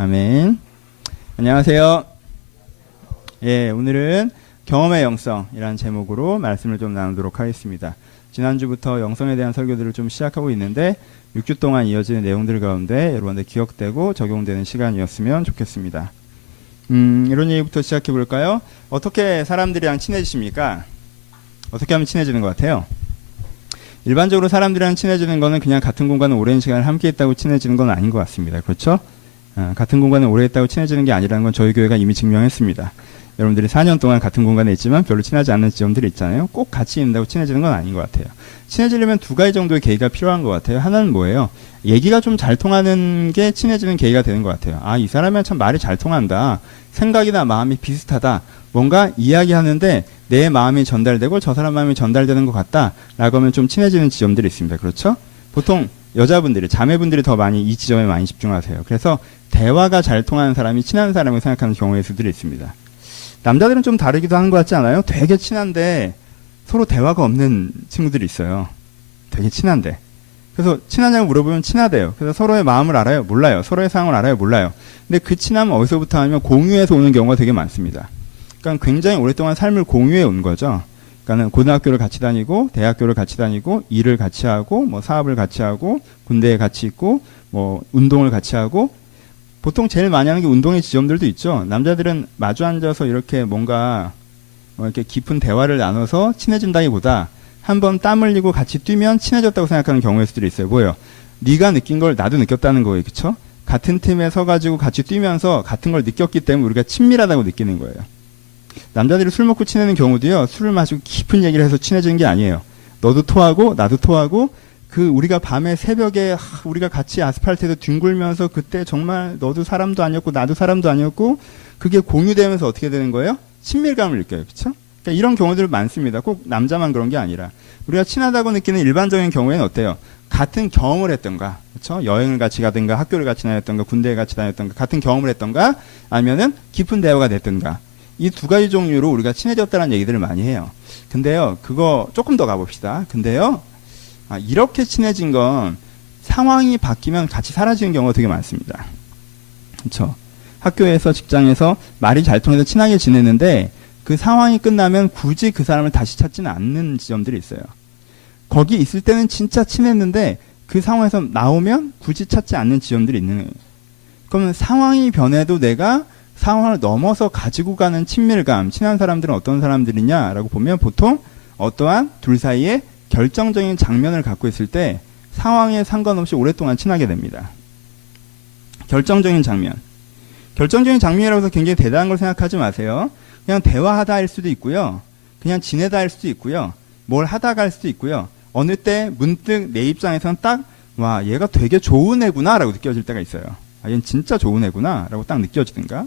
아멘. 안녕하세요. 예, 오늘은 경험의 영성이라는 제목으로 말씀을 좀 나누도록 하겠습니다. 지난주부터 영성에 대한 설교들을 좀 시작하고 있는데 6주 동안 이어지는 내용들 가운데 여러분들 기억되고 적용되는 시간이었으면 좋겠습니다. 이런 얘기부터 시작해 볼까요? 어떻게 사람들이랑 친해지십니까? 어떻게 하면 친해지는 것 같아요? 일반적으로 사람들이랑 친해지는 거는 그냥 같은 공간에 오랜 시간을 함께 있다고 친해지는 건 아닌 것 같습니다. 그렇죠? 같은 공간에 오래 있다고 친해지는 게 아니라는 건 저희 교회가 이미 증명했습니다. 여러분들이 4년 동안 같은 공간에 있지만 별로 친하지 않는 지점들이 있잖아요. 꼭 같이 있는다고 친해지는 건 아닌 것 같아요. 친해지려면 두 가지 정도의 계기가 필요한 것 같아요. 하나는 뭐예요? 얘기가 좀 잘 통하는 게 친해지는 계기가 되는 것 같아요. 아, 이 사람이랑 참 말이 잘 통한다. 생각이나 마음이 비슷하다. 뭔가 이야기하는데 내 마음이 전달되고 저 사람 마음이 전달되는 것 같다. 라고 하면 좀 친해지는 지점들이 있습니다. 그렇죠? 보통 여자분들이, 자매분들이 더 많이 이 지점에 많이 집중하세요. 그래서 대화가 잘 통하는 사람이 친한 사람을 생각하는 경우의 수들이 있습니다. 남자들은 좀 다르기도 하는 것 같지 않아요? 되게 친한데 서로 대화가 없는 친구들이 있어요. 되게 친한데. 그래서 친하냐고 물어보면 친하대요. 그래서 서로의 마음을 알아요? 몰라요. 서로의 상황을 알아요? 몰라요. 근데 그 친함은 어디서부터 하면 공유해서 오는 경우가 되게 많습니다. 그러니까 굉장히 오랫동안 삶을 공유해 온 거죠. 그러니까 고등학교를 같이 다니고 대학교를 같이 다니고 일을 같이 하고 뭐 사업을 같이 하고 군대에 같이 있고 뭐 운동을 같이 하고 보통 제일 많이 하는 게 운동의 지점들도 있죠. 남자들은 마주 앉아서 이렇게 뭔가 이렇게 깊은 대화를 나눠서 친해진다기보다 한번 땀 흘리고 같이 뛰면 친해졌다고 생각하는 경우의 수들이 있어요. 뭐예요? 네가 느낀 걸 나도 느꼈다는 거예요. 그렇죠? 같은 팀에 서가지고 같이 뛰면서 같은 걸 느꼈기 때문에 우리가 친밀하다고 느끼는 거예요. 남자들이 술 먹고 친해지는 경우도요. 술을 마시고 깊은 얘기를 해서 친해지는 게 아니에요. 너도 토하고 나도 토하고 우리가 밤에 새벽에 우리가 같이 아스팔트에서 뒹굴면서 그때 정말 너도 사람도 아니었고 나도 사람도 아니었고 그게 공유되면서 어떻게 되는 거예요? 친밀감을 느껴요. 그렇죠? 그러니까 이런 경우들 많습니다. 꼭 남자만 그런 게 아니라 우리가 친하다고 느끼는 일반적인 경우에는 어때요? 같은 경험을 했던가, 그렇죠? 여행을 같이 가든가 학교를 같이 다녔던가 군대에 같이 다녔던가 같은 경험을 했던가 아니면은 깊은 대화가 됐던가 이 두 가지 종류로 우리가 친해졌다는 얘기들을 많이 해요. 근데요, 그거 조금 더 가봅시다. 근데요, 이렇게 친해진 건 상황이 바뀌면 같이 사라지는 경우가 되게 많습니다. 그렇죠? 학교에서 직장에서 말이 잘 통해서 친하게 지냈는데 그 상황이 끝나면 굳이 그 사람을 다시 찾지는 않는 지점들이 있어요. 거기 있을 때는 진짜 친했는데 그 상황에서 나오면 굳이 찾지 않는 지점들이 있는 거예요. 그러면 상황이 변해도 내가 상황을 넘어서 가지고 가는 친밀감, 친한 사람들은 어떤 사람들이냐라고 보면 보통 어떠한 둘 사이에 결정적인 장면을 갖고 있을 때 상황에 상관없이 오랫동안 친하게 됩니다. 결정적인 장면. 결정적인 장면이라고 해서 굉장히 대단한 걸 생각하지 마세요. 그냥 대화하다 할 수도 있고요. 그냥 지내다 할 수도 있고요. 뭘 하다가 할 수도 있고요. 어느 때 문득 내 입장에서는 딱 와, 얘가 되게 좋은 애구나 라고 느껴질 때가 있어요. 아, 얘는 진짜 좋은 애구나 라고 딱 느껴지든가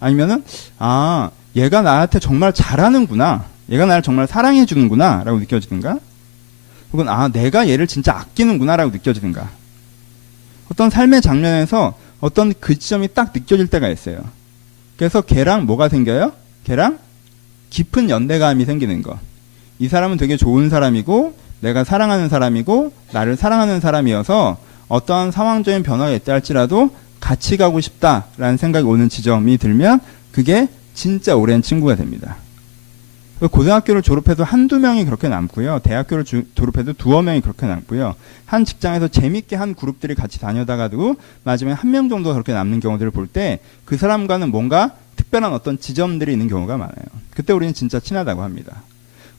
아니면은 아, 얘가 나한테 정말 잘하는구나. 얘가 나를 정말 사랑해 주는구나 라고 느껴지든가 혹은 아, 내가 얘를 진짜 아끼는구나 라고 느껴지든가 어떤 삶의 장면에서 어떤 그 지점이 딱 느껴질 때가 있어요. 그래서 걔랑 뭐가 생겨요? 걔랑 깊은 연대감이 생기는 거. 이 사람은 되게 좋은 사람이고 내가 사랑하는 사람이고 나를 사랑하는 사람이어서 어떠한 상황적인 변화가 있다 할지라도 같이 가고 싶다라는 생각이 오는 지점이 들면 그게 진짜 오랜 친구가 됩니다. 고등학교를 졸업해도 한두 명이 그렇게 남고요. 대학교를 졸업해도 두어 명이 그렇게 남고요. 한 직장에서 재밌게 한 그룹들이 같이 다녀다가도 마지막에 한 명 정도가 그렇게 남는 경우들을 볼 때 그 사람과는 뭔가 특별한 어떤 지점들이 있는 경우가 많아요. 그때 우리는 진짜 친하다고 합니다.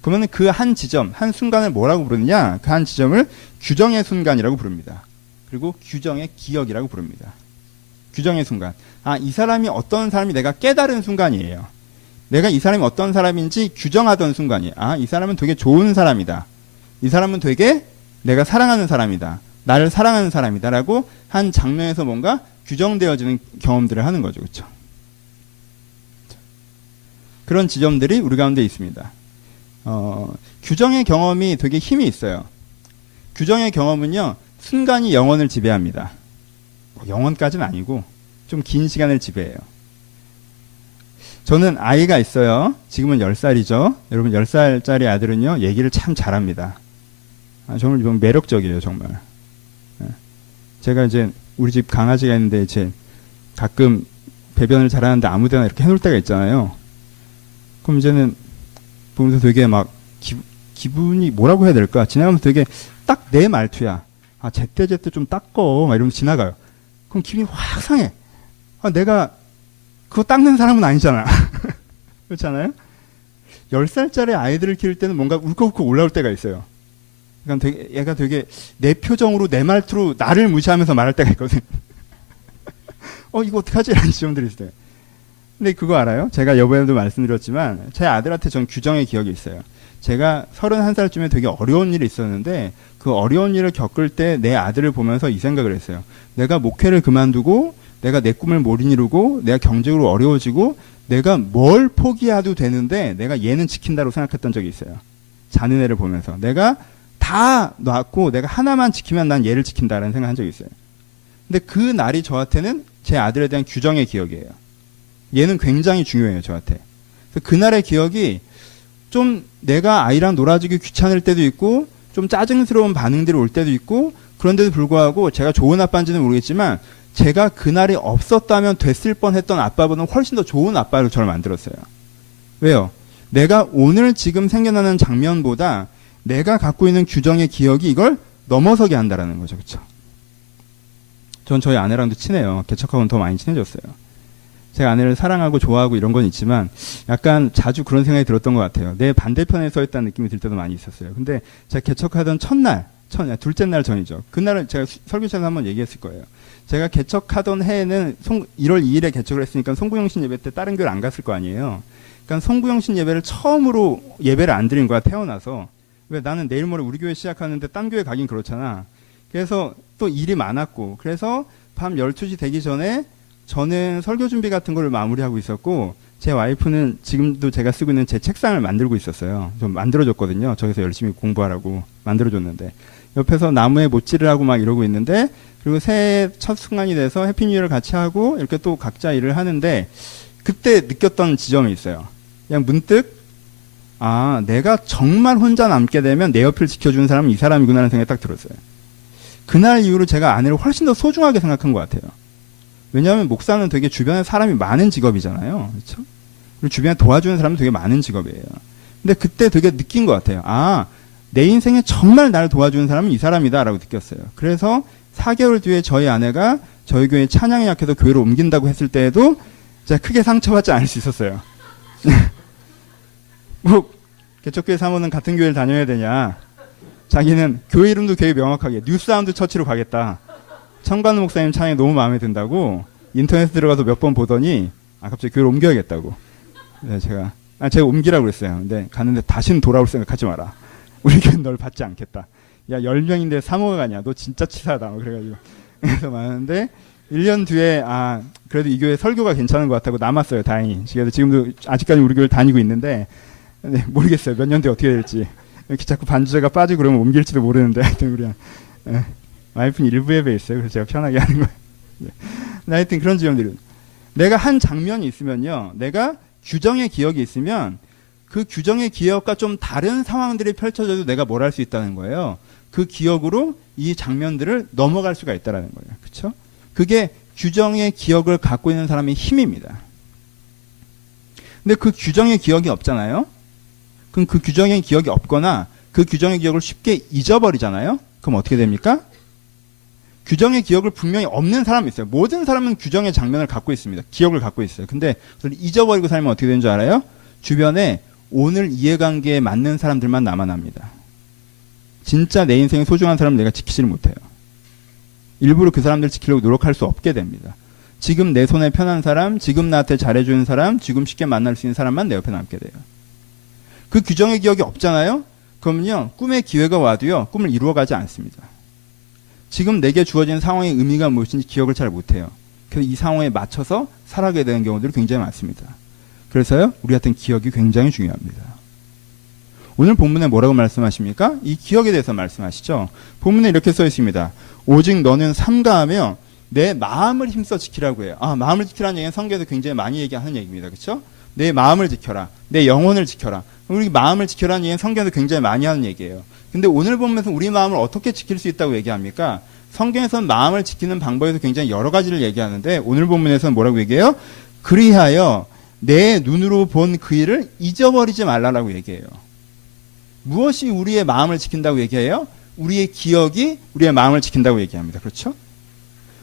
그러면 그 한 지점, 한 순간을 뭐라고 부르느냐? 그 한 지점을 규정의 순간이라고 부릅니다. 그리고 규정의 기억이라고 부릅니다. 규정의 순간. 아, 이 사람이 어떤 사람이 내가 깨달은 순간이에요. 내가 이 사람이 어떤 사람인지 규정하던 순간이에요. 아, 이 사람은 되게 좋은 사람이다. 이 사람은 되게 내가 사랑하는 사람이다. 나를 사랑하는 사람이다. 라고 한 장면에서 뭔가 규정되어지는 경험들을 하는 거죠. 그렇죠? 그런 지점들이 우리 가운데 있습니다. 규정의 경험이 되게 힘이 있어요. 규정의 경험은요, 순간이 영혼을 지배합니다. 영혼까지는 아니고 좀 긴 시간을 지배해요. 저는 아이가 있어요. 지금은 10살이죠. 여러분 10살짜리 아들은요, 얘기를 참 잘합니다. 정말 좀 매력적이에요, 정말. 제가 이제 우리 집 강아지가 있는데 제 가끔 배변을 잘하는데 아무 데나 이렇게 해놓을 때가 있잖아요. 그럼 이제는 보면서 되게 막 기분이 뭐라고 해야 될까? 지나가면서 되게 딱 내 말투야. 아, 제때 좀 닦어. 막 이러면서 지나가요. 그럼 기분이 확 상해. 아, 내가 그거 닦는 사람은 아니잖아. 그렇잖아요? 10살짜리 아이들을 키울 때는 뭔가 울컥울컥 올라올 때가 있어요. 그러니까 얘가 되게 내 표정으로 내 말투로 나를 무시하면서 말할 때가 있거든. 이거 어떡하지? 이런 지점들이 있어요. 근데 그거 알아요? 제가 여번에도 말씀드렸지만 제 아들한테 전 규정의 기억이 있어요. 제가 31살쯤에 되게 어려운 일이 있었는데 그 어려운 일을 겪을 때 내 아들을 보면서 이 생각을 했어요. 내가 목회를 그만두고 내가 내 꿈을 못 이루고 내가 경제적으로 어려워지고 내가 뭘 포기해도 되는데 내가 얘는 지킨다고 생각했던 적이 있어요. 자는 애를 보면서 내가 다 놨고 내가 하나만 지키면 난 얘를 지킨다라는 생각을 한 적이 있어요. 근데 그 날이 저한테는 제 아들에 대한 규정의 기억이에요. 얘는 굉장히 중요해요, 저한테. 그래서 그날의 기억이 좀 내가 아이랑 놀아주기 귀찮을 때도 있고 좀 짜증스러운 반응들이 올 때도 있고 그런데도 불구하고 제가 좋은 아빠인지는 모르겠지만 제가 그날이 없었다면 됐을 뻔했던 아빠보다는 훨씬 더 좋은 아빠로 저를 만들었어요. 왜요? 내가 오늘 지금 생겨나는 장면보다 내가 갖고 있는 규정의 기억이 이걸 넘어서게 한다라는 거죠. 그렇죠? 전 저희 아내랑도 친해요. 개척하고는 더 많이 친해졌어요. 제가 아내를 사랑하고 좋아하고 이런 건 있지만 약간 자주 그런 생각이 들었던 것 같아요. 내 반대편에 서 있다는 느낌이 들 때도 많이 있었어요. 근데 제가 개척하던 둘째 날 전이죠. 그날은 제가 설교차에서 한번 얘기했을 거예요. 제가 개척하던 해에는 1월 2일에 개척을 했으니까 송구영신 예배 때 다른 교회를 안 갔을 거 아니에요. 그러니까 송구영신 예배를 처음으로 예배를 안 드린 거야, 태어나서. 왜 나는 내일 모레 우리 교회 시작하는데 딴 교회 가긴 그렇잖아. 그래서 또 일이 많았고 그래서 밤 12시 되기 전에 저는 설교 준비 같은 거를 마무리하고 있었고 제 와이프는 지금도 제가 쓰고 있는 제 책상을 만들고 있었어요. 좀 만들어줬거든요. 저기서 열심히 공부하라고 만들어줬는데 옆에서 나무에 못질을 하고 막 이러고 있는데 그리고 새해 첫 순간이 돼서 해피뉴이어를 같이 하고 이렇게 또 각자 일을 하는데 그때 느꼈던 지점이 있어요. 그냥 문득 내가 정말 혼자 남게 되면 내 옆을 지켜주는 사람은 이 사람이구나라는 생각이 딱 들었어요. 그날 이후로 제가 아내를 훨씬 더 소중하게 생각한 것 같아요. 왜냐하면 목사는 되게 주변에 사람이 많은 직업이잖아요. 그렇죠? 그리고 주변에 도와주는 사람도 되게 많은 직업이에요. 근데 그때 되게 느낀 것 같아요. 내 인생에 정말 나를 도와주는 사람은 이 사람이다라고 느꼈어요. 그래서 4개월 뒤에 저희 아내가 저희 교회 찬양이 약해서 교회로 옮긴다고 했을 때에도 제가 크게 상처받지 않을 수 있었어요. 개척교회 사모는 같은 교회를 다녀야 되냐. 자기는 교회 이름도 되게 명확하게 뉴사운드 처치로 가겠다. 청관우 목사님 찬양이 너무 마음에 든다고 인터넷에 들어가서 몇 번 보더니 갑자기 교회를 옮겨야겠다고. 제가 옮기라고 그랬어요. 근데 갔는데 다시는 돌아올 생각하지 마라. 우리 교회는 널 받지 않겠다. 야 10명인데 사모가 가냐. 너 진짜 치사하다. 그래가지고 그래서 많은데 1년 뒤에 그래도 이 교회 설교가 괜찮은 것 같다고 남았어요. 다행히. 그래서 지금도 아직까지 우리 교회를 다니고 있는데 모르겠어요. 몇 년 뒤에 어떻게 될지. 이렇게 자꾸 반주제가 빠지고 그러면 옮길지도 모르는데 하여튼 우리 와이프는 일부 예배에 있어요. 그래서 제가 편하게 하는 거예요. 하여튼 그런 지점들이 내가 한 장면이 있으면요. 내가 규정의 기억이 있으면 그 규정의 기억과 좀 다른 상황들이 펼쳐져도 내가 뭘 할 수 있다는 거예요. 그 기억으로 이 장면들을 넘어갈 수가 있다는 거예요. 그렇죠? 그게 규정의 기억을 갖고 있는 사람의 힘입니다. 근데 그 규정의 기억이 없잖아요. 그럼 그 규정의 기억이 없거나 그 규정의 기억을 쉽게 잊어버리잖아요. 그럼 어떻게 됩니까? 규정의 기억을 분명히 없는 사람이 있어요. 모든 사람은 규정의 장면을 갖고 있습니다. 기억을 갖고 있어요. 근데 그걸 잊어버리고 살면 어떻게 되는 줄 알아요? 주변에 오늘 이해관계에 맞는 사람들만 남아납니다. 진짜 내 인생에 소중한 사람을 내가 지키지를 못해요. 일부러 그 사람들 지키려고 노력할 수 없게 됩니다. 지금 내 손에 편한 사람, 지금 나한테 잘해주는 사람, 지금 쉽게 만날 수 있는 사람만 내 옆에 남게 돼요. 그 규정의 기억이 없잖아요? 그러면요, 꿈의 기회가 와도요, 꿈을 이루어가지 않습니다. 지금 내게 주어진 상황의 의미가 무엇인지 기억을 잘 못해요. 그래서 이 상황에 맞춰서 살아가게 되는 경우들이 굉장히 많습니다. 그래서요, 우리 같은 기억이 굉장히 중요합니다. 오늘 본문에 뭐라고 말씀하십니까? 이 기억에 대해서 말씀하시죠. 본문에 이렇게 써 있습니다. 오직 너는 삼가하며 내 마음을 힘써 지키라고 해요. 마음을 지키라는 얘기는 성경에서 굉장히 많이 얘기하는 얘기입니다. 그렇죠? 내 마음을 지켜라. 내 영혼을 지켜라. 우리 마음을 지켜라는 얘기는 성경에서 굉장히 많이 하는 얘기예요. 근데 오늘 보면서 우리 마음을 어떻게 지킬 수 있다고 얘기합니까? 성경에서는 마음을 지키는 방법에서 굉장히 여러 가지를 얘기하는데 오늘 본문에서는 뭐라고 얘기해요? 그리하여 내 눈으로 본 그 일을 잊어버리지 말라라고 얘기해요. 무엇이 우리의 마음을 지킨다고 얘기해요? 우리의 기억이 우리의 마음을 지킨다고 얘기합니다. 그렇죠?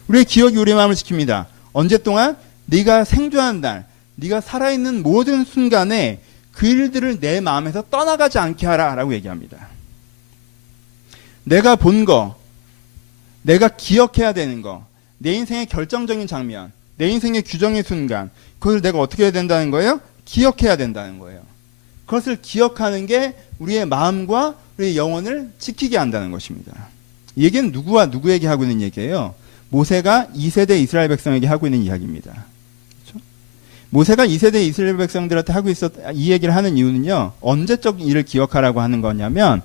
우리의 기억이 우리의 마음을 지킵니다. 언제 동안? 네가 생존한 날, 네가 살아있는 모든 순간에 그 일들을 내 마음에서 떠나가지 않게 하라라고 얘기합니다. 내가 본 거, 내가 기억해야 되는 거, 내 인생의 결정적인 장면, 내 인생의 규정의 순간, 그것을 내가 어떻게 해야 된다는 거예요? 기억해야 된다는 거예요. 그것을 기억하는 게 우리의 마음과 우리의 영혼을 지키게 한다는 것입니다. 이 얘기는 누구와 누구에게 하고 있는 얘기예요? 모세가 2세대 이스라엘 백성에게 하고 있는 이야기입니다. 그렇죠? 모세가 2세대 이스라엘 백성들한테 하고 이 얘기를 하는 이유는요. 언제적 일을 기억하라고 하는 거냐면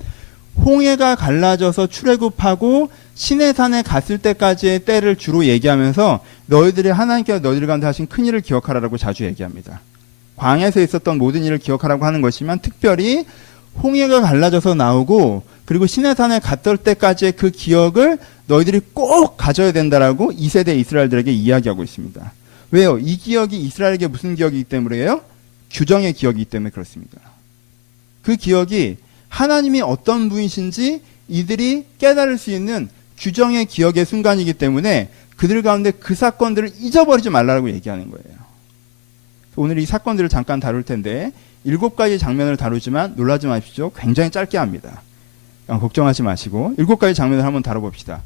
홍해가 갈라져서 출애굽하고 시내산에 갔을 때까지의 때를 주로 얘기하면서 너희들이 하나님께서 너희들 가운데 하신 큰 일을 기억하라고 자주 얘기합니다. 광야에서 있었던 모든 일을 기억하라고 하는 것이지만 특별히 홍해가 갈라져서 나오고 그리고 시내산에 갔을 때까지의 그 기억을 너희들이 꼭 가져야 된다라고 2세대 이스라엘들에게 이야기하고 있습니다. 왜요? 이 기억이 이스라엘에게 무슨 기억이기 때문이에요? 규정의 기억이기 때문에 그렇습니다. 그 기억이 하나님이 어떤 분이신지 이들이 깨달을 수 있는 규정의 기억의 순간이기 때문에 그들 가운데 그 사건들을 잊어버리지 말라고 얘기하는 거예요. 오늘 이 사건들을 잠깐 다룰 텐데 7가지 장면을 다루지만 놀라지 마십시오. 굉장히 짧게 합니다. 걱정하지 마시고 7가지 장면을 한번 다뤄봅시다.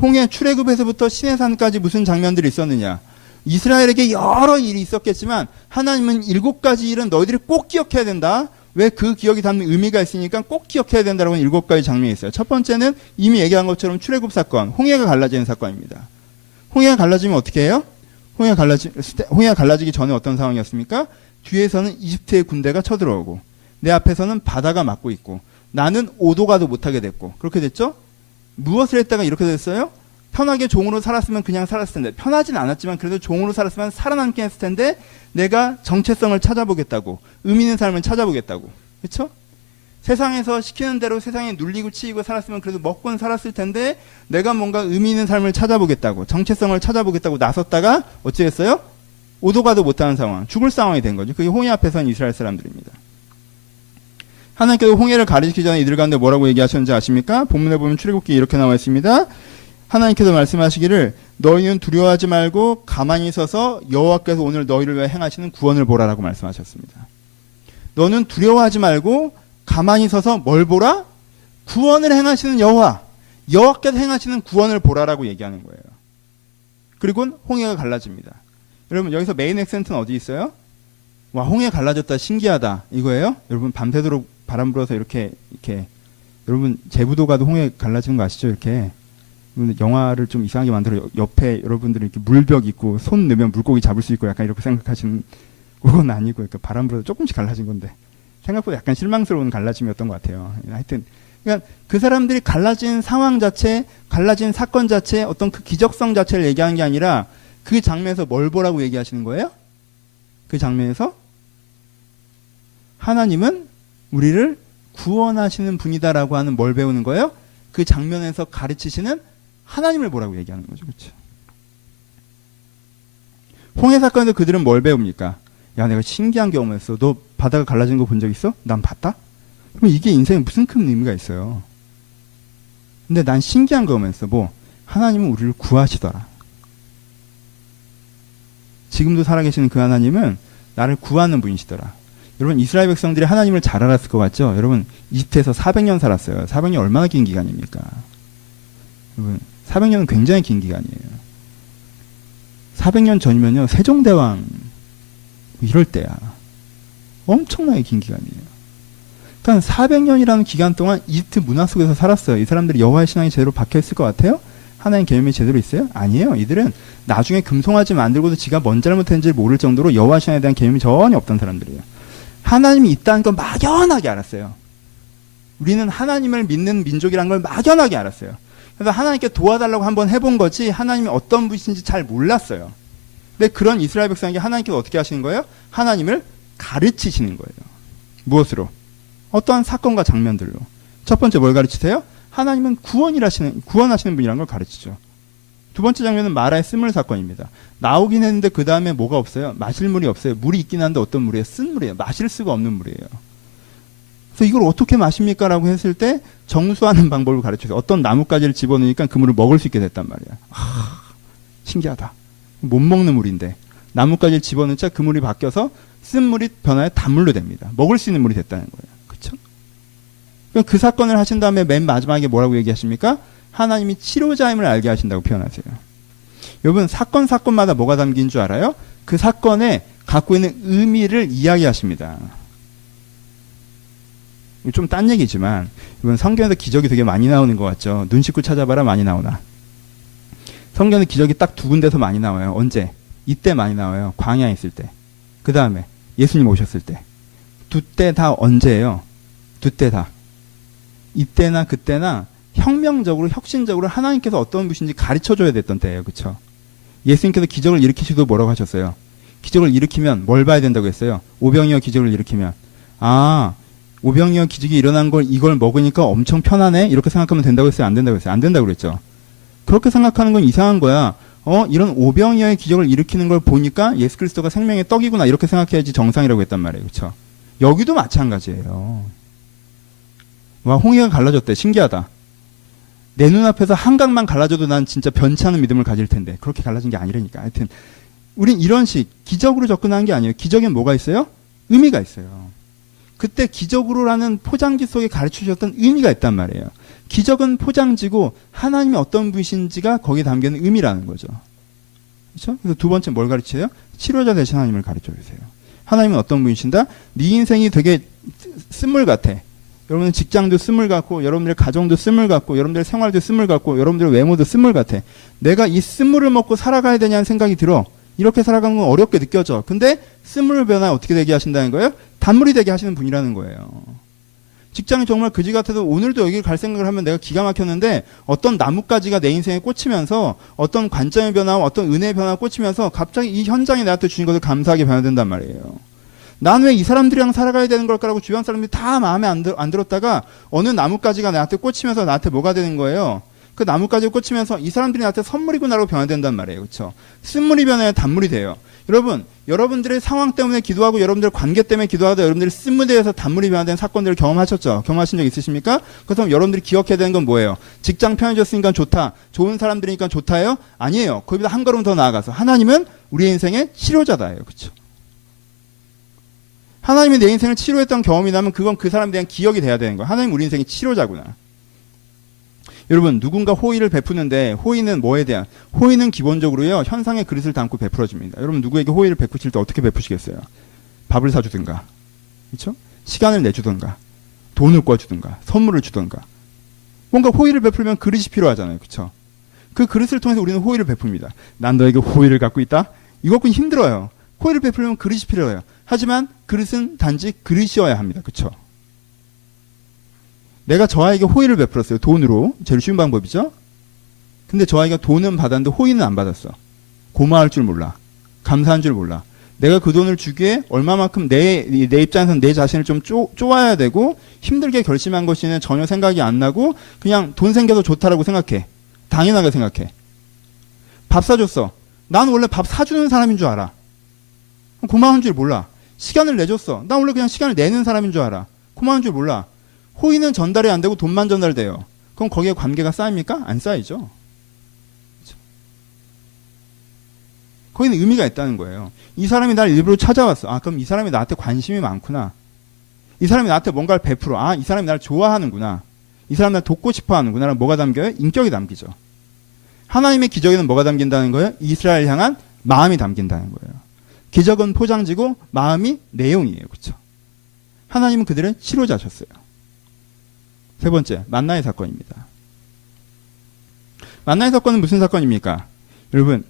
홍해 출애굽에서부터 시내산까지 무슨 장면들이 있었느냐. 이스라엘에게 여러 일이 있었겠지만 하나님은 7가지 일은 너희들이 꼭 기억해야 된다. 왜? 그 기억이 담는 의미가 있으니까 꼭 기억해야 된다라고 하는 7가지 장면이 있어요. 첫 번째는 이미 얘기한 것처럼 출애굽 사건, 홍해가 갈라지는 사건입니다. 홍해가 갈라지면 어떻게 해요? 홍해가 갈라지기 전에 어떤 상황이었습니까? 뒤에서는 이집트의 군대가 쳐들어오고 내 앞에서는 바다가 막고 있고 나는 오도 가도 못하게 됐고 그렇게 됐죠? 무엇을 했다가 이렇게 됐어요? 편하게 종으로 살았으면 그냥 살았을 텐데 편하진 않았지만 그래도 종으로 살았으면 살아남긴 했을 텐데 내가 정체성을 찾아보겠다고 의미 있는 삶을 찾아보겠다고 그렇죠? 세상에서 시키는 대로 세상에 눌리고 치이고 살았으면 그래도 먹고는 살았을 텐데 내가 뭔가 의미 있는 삶을 찾아보겠다고 정체성을 찾아보겠다고 나섰다가 어찌했어요? 오도 가도 못하는 상황, 죽을 상황이 된 거죠. 그게 홍해 앞에 선 이스라엘 사람들입니다. 하나님께서 홍해를 가리시기 전에 이들 가운데 뭐라고 얘기하셨는지 아십니까? 본문에 보면 출애굽기에 이렇게 나와 있습니다. 하나님께서 말씀하시기를 너희는 두려워하지 말고 가만히 서서 여호와께서 오늘 너희를 위해 행하시는 구원을 보라라고 말씀하셨습니다. 너는 두려워하지 말고 가만히 서서 뭘 보라? 구원을 행하시는 여호와께서 행하시는 구원을 보라라고 얘기하는 거예요. 그리고 홍해가 갈라집니다. 여러분 여기서 메인 액센트는 어디 있어요? 와 홍해 갈라졌다 신기하다 이거예요? 여러분 밤새도록 바람 불어서 이렇게 여러분 제부도 가도 홍해 갈라지는 거 아시죠? 이렇게 영화를 좀 이상하게 만들어 옆에 여러분들이 이렇게 물벽 있고 손 넣으면 물고기 잡을 수 있고 약간 이렇게 생각하시는 그건 아니고 그러니까 바람 불어서 조금씩 갈라진 건데 생각보다 약간 실망스러운 갈라짐이었던 것 같아요. 하여튼 그러니까 그 사람들이 갈라진 상황 자체, 갈라진 사건 자체, 어떤 그 기적성 자체를 얘기하는 게 아니라 그 장면에서 뭘 보라고 얘기하시는 거예요? 그 장면에서 하나님은 우리를 구원하시는 분이다라고 하는 뭘 배우는 거예요? 그 장면에서 가르치시는 하나님을 보라고 얘기하는 거죠. 그렇죠? 홍해 사건에서 그들은 뭘 배웁니까? 야 내가 신기한 경험을 했어. 너 바다가 갈라진 거 본 적 있어? 난 봤다? 그럼 이게 인생에 무슨 큰 의미가 있어요. 근데 난 신기한 경험을 했어. 뭐 하나님은 우리를 구하시더라. 지금도 살아계시는 그 하나님은 나를 구하는 분이시더라. 여러분 이스라엘 백성들이 하나님을 잘 알았을 것 같죠? 여러분 이집트에서 400년 살았어요. 400년 얼마나 긴 기간입니까? 여러분 400년은 굉장히 긴 기간이에요. 400년 전이면요 세종대왕 이럴 때야. 엄청나게 긴 기간이에요. 그러니까 400년이라는 기간 동안 이집트 문화 속에서 살았어요. 이 사람들이 여호와의 신앙이 제대로 박혀있을 것 같아요? 하나님 개념이 제대로 있어요? 아니에요. 이들은 나중에 금송아지 만들고도 지가 뭔 잘못했는지 모를 정도로 여호와 신앙에 대한 개념이 전혀 없던 사람들이에요. 하나님이 있다는 걸 막연하게 알았어요. 우리는 하나님을 믿는 민족이라는 걸 막연하게 알았어요. 그래서 하나님께 도와달라고 한번 해본 거지 하나님이 어떤 분이신지 잘 몰랐어요. 근데 그런 이스라엘 백성에게 하나님께서 어떻게 하시는 거예요? 하나님을 가르치시는 거예요. 무엇으로? 어떠한 사건과 장면들로. 첫 번째 뭘 가르치세요? 하나님은 구원하시는 분이라는 걸 가르치죠. 두 번째 장면은 마라의 쓴물 사건입니다. 나오긴 했는데 그 다음에 뭐가 없어요? 마실 물이 없어요. 물이 있긴 한데 어떤 물이에요? 쓴 물이에요. 마실 수가 없는 물이에요. 그래서 이걸 어떻게 마십니까? 라고 했을 때 정수하는 방법을 가르쳐서 어떤 나뭇가지를 집어넣으니까 그 물을 먹을 수 있게 됐단 말이야. 신기하다. 못 먹는 물인데 나뭇가지를 집어넣자 그 물이 바뀌어서 쓴 물이 변화해 단물로 됩니다. 먹을 수 있는 물이 됐다는 거예요. 그렇죠? 그 사건을 하신 다음에 맨 마지막에 뭐라고 얘기하십니까? 하나님이 치료자임을 알게 하신다고 표현하세요. 여러분 사건마다 뭐가 담긴 줄 알아요? 그 사건에 갖고 있는 의미를 이야기하십니다. 좀 딴 얘기지만 이번 성경에서 기적이 되게 많이 나오는 것 같죠. 눈 씻고 찾아봐라 많이 나오나. 성경에 기적이 딱 두 군데서 많이 나와요. 언제? 이때 많이 나와요. 광야에 있을 때. 그 다음에 예수님 오셨을 때. 두 때 다 언제예요? 두 때 다. 이때나 그때나 혁명적으로 혁신적으로 하나님께서 어떤 분인지 가르쳐줘야 됐던 때예요. 그렇죠? 예수님께서 기적을 일으키시도 뭐라고 하셨어요? 기적을 일으키면 뭘 봐야 된다고 했어요? 오병이어 기적을 일으키면 오병이어 기적이 일어난 걸 이걸 먹으니까 엄청 편하네? 이렇게 생각하면 된다고 했어요? 안 된다고 했어요? 안 된다고 그랬죠? 그렇게 생각하는 건 이상한 거야. 이런 오병이어의 기적을 일으키는 걸 보니까 예수 그리스도가 생명의 떡이구나 이렇게 생각해야지 정상이라고 했단 말이에요. 그렇죠? 여기도 마찬가지예요. 와, 홍해가 갈라졌대. 신기하다. 내 눈앞에서 한강만 갈라져도 난 진짜 변치 않은 믿음을 가질 텐데 그렇게 갈라진 게 아니라니까. 하여튼 우린 이런 식 기적으로 접근하는 게 아니에요. 기적엔 뭐가 있어요? 의미가 있어요. 그때 기적으로라는 포장지 속에 가르쳐주셨던 의미가 있단 말이에요. 기적은 포장지고 하나님이 어떤 분이신지가 거기에 담겨있는 의미라는 거죠. 그렇죠? 그래서 두 번째 뭘 가르쳐요? 치료자 되신 하나님을 가르쳐주세요. 하나님은 어떤 분이신다? 네 인생이 되게 쓴물 같아. 여러분의 직장도 쓴물 같고 여러분들의 가정도 쓴물 같고 여러분들의 생활도 쓴물 같고 여러분들의 외모도 쓴물 같아. 내가 이 쓴물을 먹고 살아가야 되냐는 생각이 들어. 이렇게 살아가는 건 어렵게 느껴져. 근데 쓴물 변화 어떻게 되게 하신다는 거예요? 단물이 되게 하시는 분이라는 거예요. 직장이 정말 그지 같아도 오늘도 여기 갈 생각을 하면 내가 기가 막혔는데 어떤 나뭇가지가 내 인생에 꽂히면서 어떤 관점의 변화와 어떤 은혜의 변화가 꽂히면서 갑자기 이 현장이 나한테 주신 것을 감사하게 변화된단 말이에요. 난 왜 이 사람들이랑 살아가야 되는 걸까라고 주변 사람들이 다 마음에 안 들었다가 어느 나뭇가지가 나한테 꽂히면서 나한테 뭐가 되는 거예요? 그 나뭇가지가 꽂히면서 이 사람들이 나한테 선물이구나라고 변화된단 말이에요. 그렇죠? 쓴물이 변해야 단물이 돼요. 여러분, 여러분들의 상황 때문에 기도하고 여러분들의 관계 때문에 기도하다 여러분들이 쓴물에 대해서 단물이 변화된 사건들을 경험하셨죠? 경험하신 적 있으십니까? 그래서 여러분들이 기억해야 되는 건 뭐예요? 직장 편해졌으니까 좋다. 좋은 사람들이니까 좋다예요? 아니에요. 거기보다 한 걸음 더 나아가서 하나님은 우리의 인생의 치료자다예요. 그렇죠? 하나님이 내 인생을 치료했던 경험이 나면 그건 그 사람에 대한 기억이 돼야 되는 거예요. 하나님 우리 인생의 치료자구나. 여러분 누군가 호의를 베푸는데 호의는 뭐에 대한? 호의는 기본적으로요. 현상의 그릇을 담고 베풀어줍니다. 여러분 누구에게 호의를 베푸실 때 어떻게 베푸시겠어요? 밥을 사주든가, 그렇죠? 시간을 내주든가, 돈을 꿔주든가, 선물을 주든가. 뭔가 호의를 베풀면 그릇이 필요하잖아요. 그렇죠? 그 그릇을 통해서 우리는 호의를 베풉니다. 난 너에게 호의를 갖고 있다? 이것도 힘들어요. 호의를 베풀려면 그릇이 필요해요. 하지만 그릇은 단지 그릇이어야 합니다. 그렇죠? 내가 저 아이에게 호의를 베풀었어요. 돈으로. 제일 쉬운 방법이죠. 근데 저 아이가 돈은 받았는데 호의는 안 받았어. 고마울 줄 몰라. 감사한 줄 몰라. 내가 그 돈을 주기에 얼마만큼 내 입장에서는 내 자신을 좀 쪼아야 되고 힘들게 결심한 것이는 전혀 생각이 안 나고 그냥 돈 생겨서 좋다라고 생각해. 당연하게 생각해. 밥 사줬어. 난 원래 밥 사주는 사람인 줄 알아. 고마운 줄 몰라. 시간을 내줬어. 난 원래 그냥 시간을 내는 사람인 줄 알아. 고마운 줄 몰라. 호의는 전달이 안 되고 돈만 전달돼요. 그럼 거기에 관계가 쌓입니까? 안 쌓이죠. 그렇죠? 거기는 의미가 있다는 거예요. 이 사람이 날 일부러 찾아왔어. 그럼 이 사람이 나한테 관심이 많구나. 이 사람이 나한테 뭔가를 베풀어. 이 사람이 나를 좋아하는구나. 이 사람이 날 돕고 싶어 하는구나. 뭐가 담겨요? 인격이 담기죠. 하나님의 기적에는 뭐가 담긴다는 거예요? 이스라엘 향한 마음이 담긴다는 거예요. 기적은 포장지고 마음이 내용이에요. 그렇죠? 하나님은 그들의 치료자셨어요. 세 번째, 만나의 사건입니다. 만나의 사건은 무슨 사건입니까? 여러분,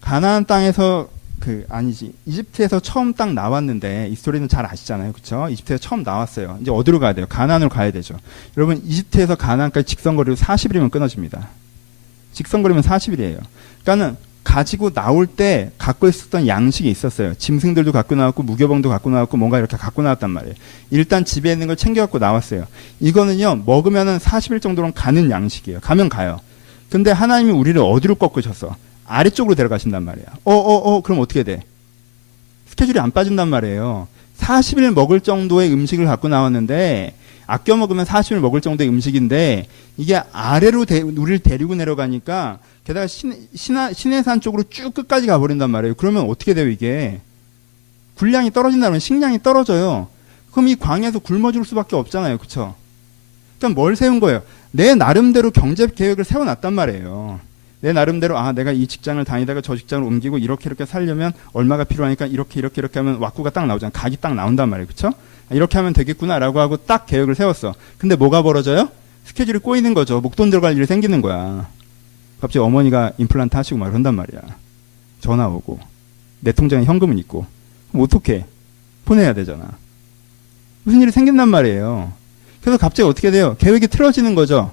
가나안 땅에서 이집트에서 처음 딱 나왔는데 이 스토리는 잘 아시잖아요. 그렇죠? 이집트에서 처음 나왔어요. 이제 어디로 가야 돼요? 가나안으로 가야 되죠. 여러분, 이집트에서 가나안까지 직선거리로 40일이면 끊어집니다. 직선거리면 40일이에요. 그러니까는 가지고 나올 때 갖고 있었던 양식이 있었어요. 짐승들도 갖고 나왔고 무교병도 갖고 나왔고 뭔가 이렇게 갖고 나왔단 말이에요. 일단 집에 있는 걸 챙겨 갖고 나왔어요. 이거는요, 먹으면은 40일 정도는 가는 양식이에요. 가면 가요. 근데 하나님이 우리를 어디로 꺾으셔서 아래쪽으로 데려가신단 말이야. 그럼 어떻게 돼? 스케줄이 안 빠진단 말이에요. 40일 먹을 정도의 음식을 갖고 나왔는데, 아껴 먹으면 40일 먹을 정도의 음식인데, 이게 아래로 우리를 데리고 내려가니까, 게다가 시내산 쪽으로 쭉 끝까지 가버린단 말이에요. 그러면 어떻게 돼요, 이게? 분량이 떨어진다면 식량이 떨어져요. 그럼 이 광야에서 굶어 죽을 수밖에 없잖아요. 그쵸? 그러니까 뭘 세운 거예요? 내 나름대로 경제 계획을 세워놨단 말이에요. 내 나름대로, 내가 이 직장을 다니다가 저 직장을 옮기고 이렇게 살려면 얼마가 필요하니까 이렇게 하면 왁구가 딱 나오잖아. 각이 딱 나온단 말이에요. 그쵸? 이렇게 하면 되겠구나라고 하고 딱 계획을 세웠어. 근데 뭐가 벌어져요? 스케줄이 꼬이는 거죠. 목돈 들어갈 일이 생기는 거야. 갑자기 어머니가 임플란트 하시고 막 그런단 말이야. 전화 오고. 내 통장에 현금은 있고. 그럼 어떡해? 보내야 되잖아. 무슨 일이 생긴단 말이에요. 그래서 갑자기 어떻게 돼요? 계획이 틀어지는 거죠.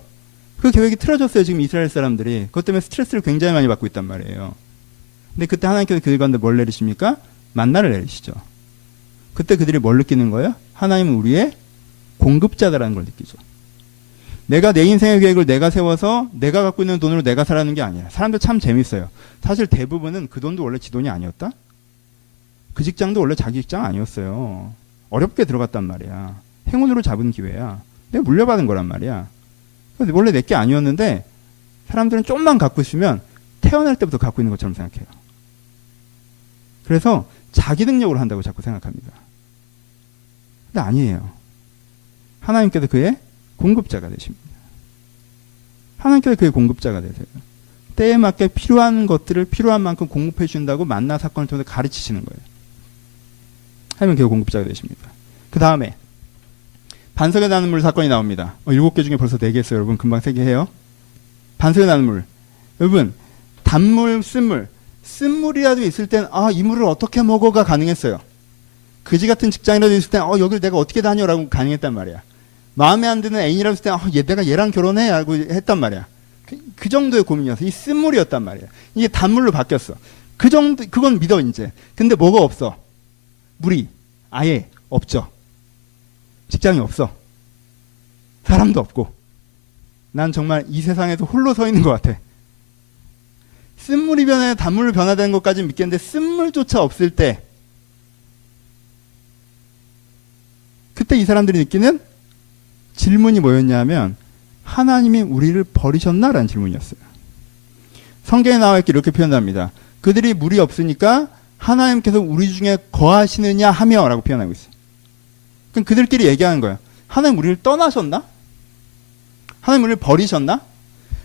그 계획이 틀어졌어요. 지금 이스라엘 사람들이. 그것 때문에 스트레스를 굉장히 많이 받고 있단 말이에요. 근데 그때 하나님께서 그들 가운데 뭘 내리십니까? 만나를 내리시죠. 그때 그들이 뭘 느끼는 거예요? 하나님은 우리의 공급자다라는 걸 느끼죠. 내가 내 인생의 계획을 내가 세워서 내가 갖고 있는 돈으로 내가 살아가는 게 아니라. 사람들 참 재밌어요. 사실 대부분은 그 돈도 원래 지 돈이 아니었다? 그 직장도 원래 자기 직장 아니었어요. 어렵게 들어갔단 말이야. 행운으로 잡은 기회야. 내가 물려받은 거란 말이야. 원래 내 게 아니었는데 사람들은 좀만 갖고 있으면 태어날 때부터 갖고 있는 것처럼 생각해요. 그래서 자기 능력으로 한다고 자꾸 생각합니다. 근데 아니에요. 하나님께서 그의 공급자가 되십니다. 하나님께서 그의 공급자가 되세요. 때에 맞게 필요한 것들을 필요한 만큼 공급해 준다고 만나 사건을 통해서 가르치시는 거예요. 하나님은 그의 공급자가 되십니다. 그 다음에 반석에 나는 물 사건이 나옵니다. 7개 중에 벌써 4개 했어요. 여러분 금방 3개 해요. 반석에 나는 물. 여러분 단물, 쓴물. 쓴물이라도 있을 땐 이 물을 어떻게 먹어가 가능했어요. 그지 같은 직장이라도 있을 땐 여기를 내가 어떻게 다녀라고 가능했단 말이야. 마음에 안 드는 애인이라도 있을 땐 내가 얘랑 결혼해 라고 했단 말이야. 그 정도의 고민이었어. 이 쓴물이었단 말이야. 이게 단물로 바뀌었어. 그 정도, 그건 믿어 이제. 근데 뭐가 없어? 물이 아예 없죠. 직장이 없어. 사람도 없고. 난 정말 이 세상에서 홀로 서 있는 것 같아. 쓴물이 변해 단물로 변화되는 것까지는 믿겠는데 쓴물조차 없을 때 그때 이 사람들이 느끼는 질문이 뭐였냐면 하나님이 우리를 버리셨나라는 질문이었어요. 성경에 나와 있기 이렇게 표현합니다. 그들이 물이 없으니까 하나님께서 우리 중에 거하시느냐 하며 라고 표현하고 있어요. 그럼 그들끼리 얘기하는 거예요. 하나님 우리를 떠나셨나? 하나님 우리를 버리셨나?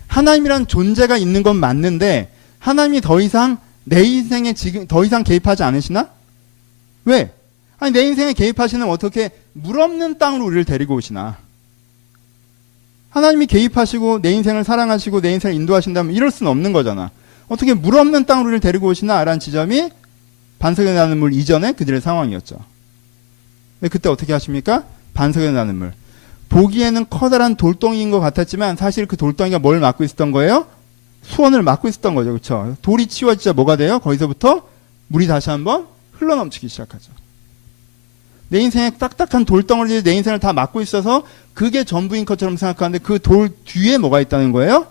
하나님이란 존재가 있는 건 맞는데 하나님이 더 이상 내 인생에 지금 더 이상 개입하지 않으시나? 왜? 아니 내 인생에 개입하시는 어떻게 물 없는 땅으로 우리를 데리고 오시나? 하나님이 개입하시고 내 인생을 사랑하시고 내 인생을 인도하신다면 이럴 수는 없는 거잖아. 어떻게 물 없는 땅으로 우리를 데리고 오시나? 라는 지점이 반석에 나는 물 이전에 그들의 상황이었죠. 그때 어떻게 하십니까? 반석에 나는 물. 보기에는 커다란 돌덩이인 것 같았지만 사실 그 돌덩이가 뭘 막고 있었던 거예요? 수원을 막고 있었던 거죠. 그렇죠? 돌이 치워지자 뭐가 돼요? 거기서부터 물이 다시 한번 흘러넘치기 시작하죠. 내 인생에 딱딱한 돌덩어리들이 내 인생을 다 막고 있어서 그게 전부인 것처럼 생각하는데 그 돌 뒤에 뭐가 있다는 거예요?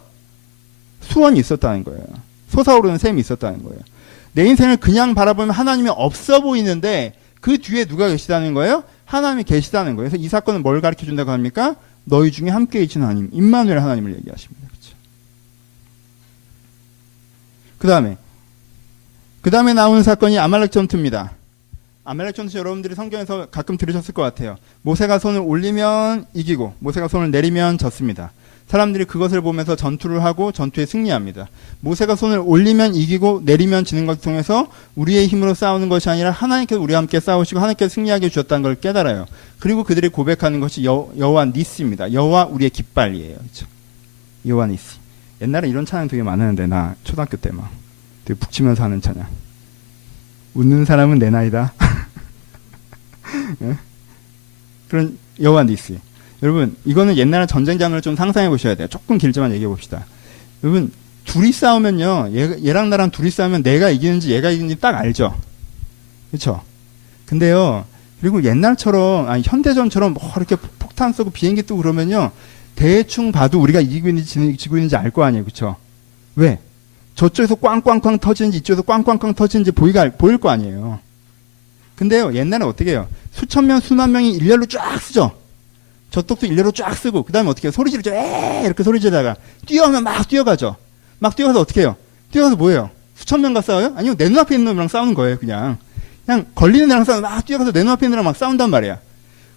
수원이 있었다는 거예요. 솟아오르는 샘이 있었다는 거예요. 내 인생을 그냥 바라보면 하나님이 없어 보이는데 그 뒤에 누가 계시다는 거예요? 하나님이 계시다는 거예요. 그래서 이 사건은 뭘 가르쳐 준다고 합니까? 너희 중에 함께 계신 하나님, 임마누엘 하나님을 얘기하십니다. 그렇죠? 그 다음에 나오는 사건이 아말렉 전투입니다. 아말렉 전투 여러분들이 성경에서 가끔 들으셨을 것 같아요. 모세가 손을 올리면 이기고 모세가 손을 내리면 졌습니다. 사람들이 그것을 보면서 전투를 하고 전투에 승리합니다. 모세가 손을 올리면 이기고 내리면 지는 것을 통해서 우리의 힘으로 싸우는 것이 아니라 하나님께서 우리와 함께 싸우시고 하나님께서 승리하게 주셨다는 걸 깨달아요. 그리고 그들이 고백하는 것이 여호와 니스입니다. 여호와 우리의 깃발이에요. 그렇죠? 여호와 니스. 옛날에 이런 찬양 되게 많았는데 나 초등학교 때 막 되게 북치면서 하는 찬양. 웃는 사람은 내 나이다. 네? 그런 여호와 니스. 여러분 이거는 옛날 전쟁 장면을 좀 상상해 보셔야 돼요. 조금 길지만 얘기해 봅시다. 여러분 둘이 싸우면요, 얘랑 나랑 둘이 싸우면 내가 이기는지 얘가 이기는지 딱 알죠. 그렇죠? 근데요, 그리고 옛날처럼, 아니 현대전처럼 뭐 이렇게 폭탄 쏘고 비행기 뜨고 그러면요, 대충 봐도 우리가 이기고 있는지 지고 있는지 알 거 아니에요. 그렇죠? 왜? 저쪽에서 꽝꽝꽝 터지는지 이쪽에서 꽝꽝꽝 터지는지 보일 거 아니에요. 근데요, 옛날에 어떻게 해요? 수천 명, 수만 명이 일렬로 쫙 쓰죠. 저쪽도 일렬로 쫙 쓰고, 그 다음에 어떻게 해요? 소리 지르죠. 이렇게 소리 지르다가, 뛰어오면 막 뛰어가죠. 막 뛰어가서 어떻게 해요? 뛰어가서 뭐예요? 수천 명과 싸워요? 아니요, 내 눈앞에 있는 놈이랑 싸우는 거예요, 그냥. 그냥 걸리는 애랑 싸우면 막 뛰어가서 내 눈앞에 있는 애랑 막 싸운단 말이야.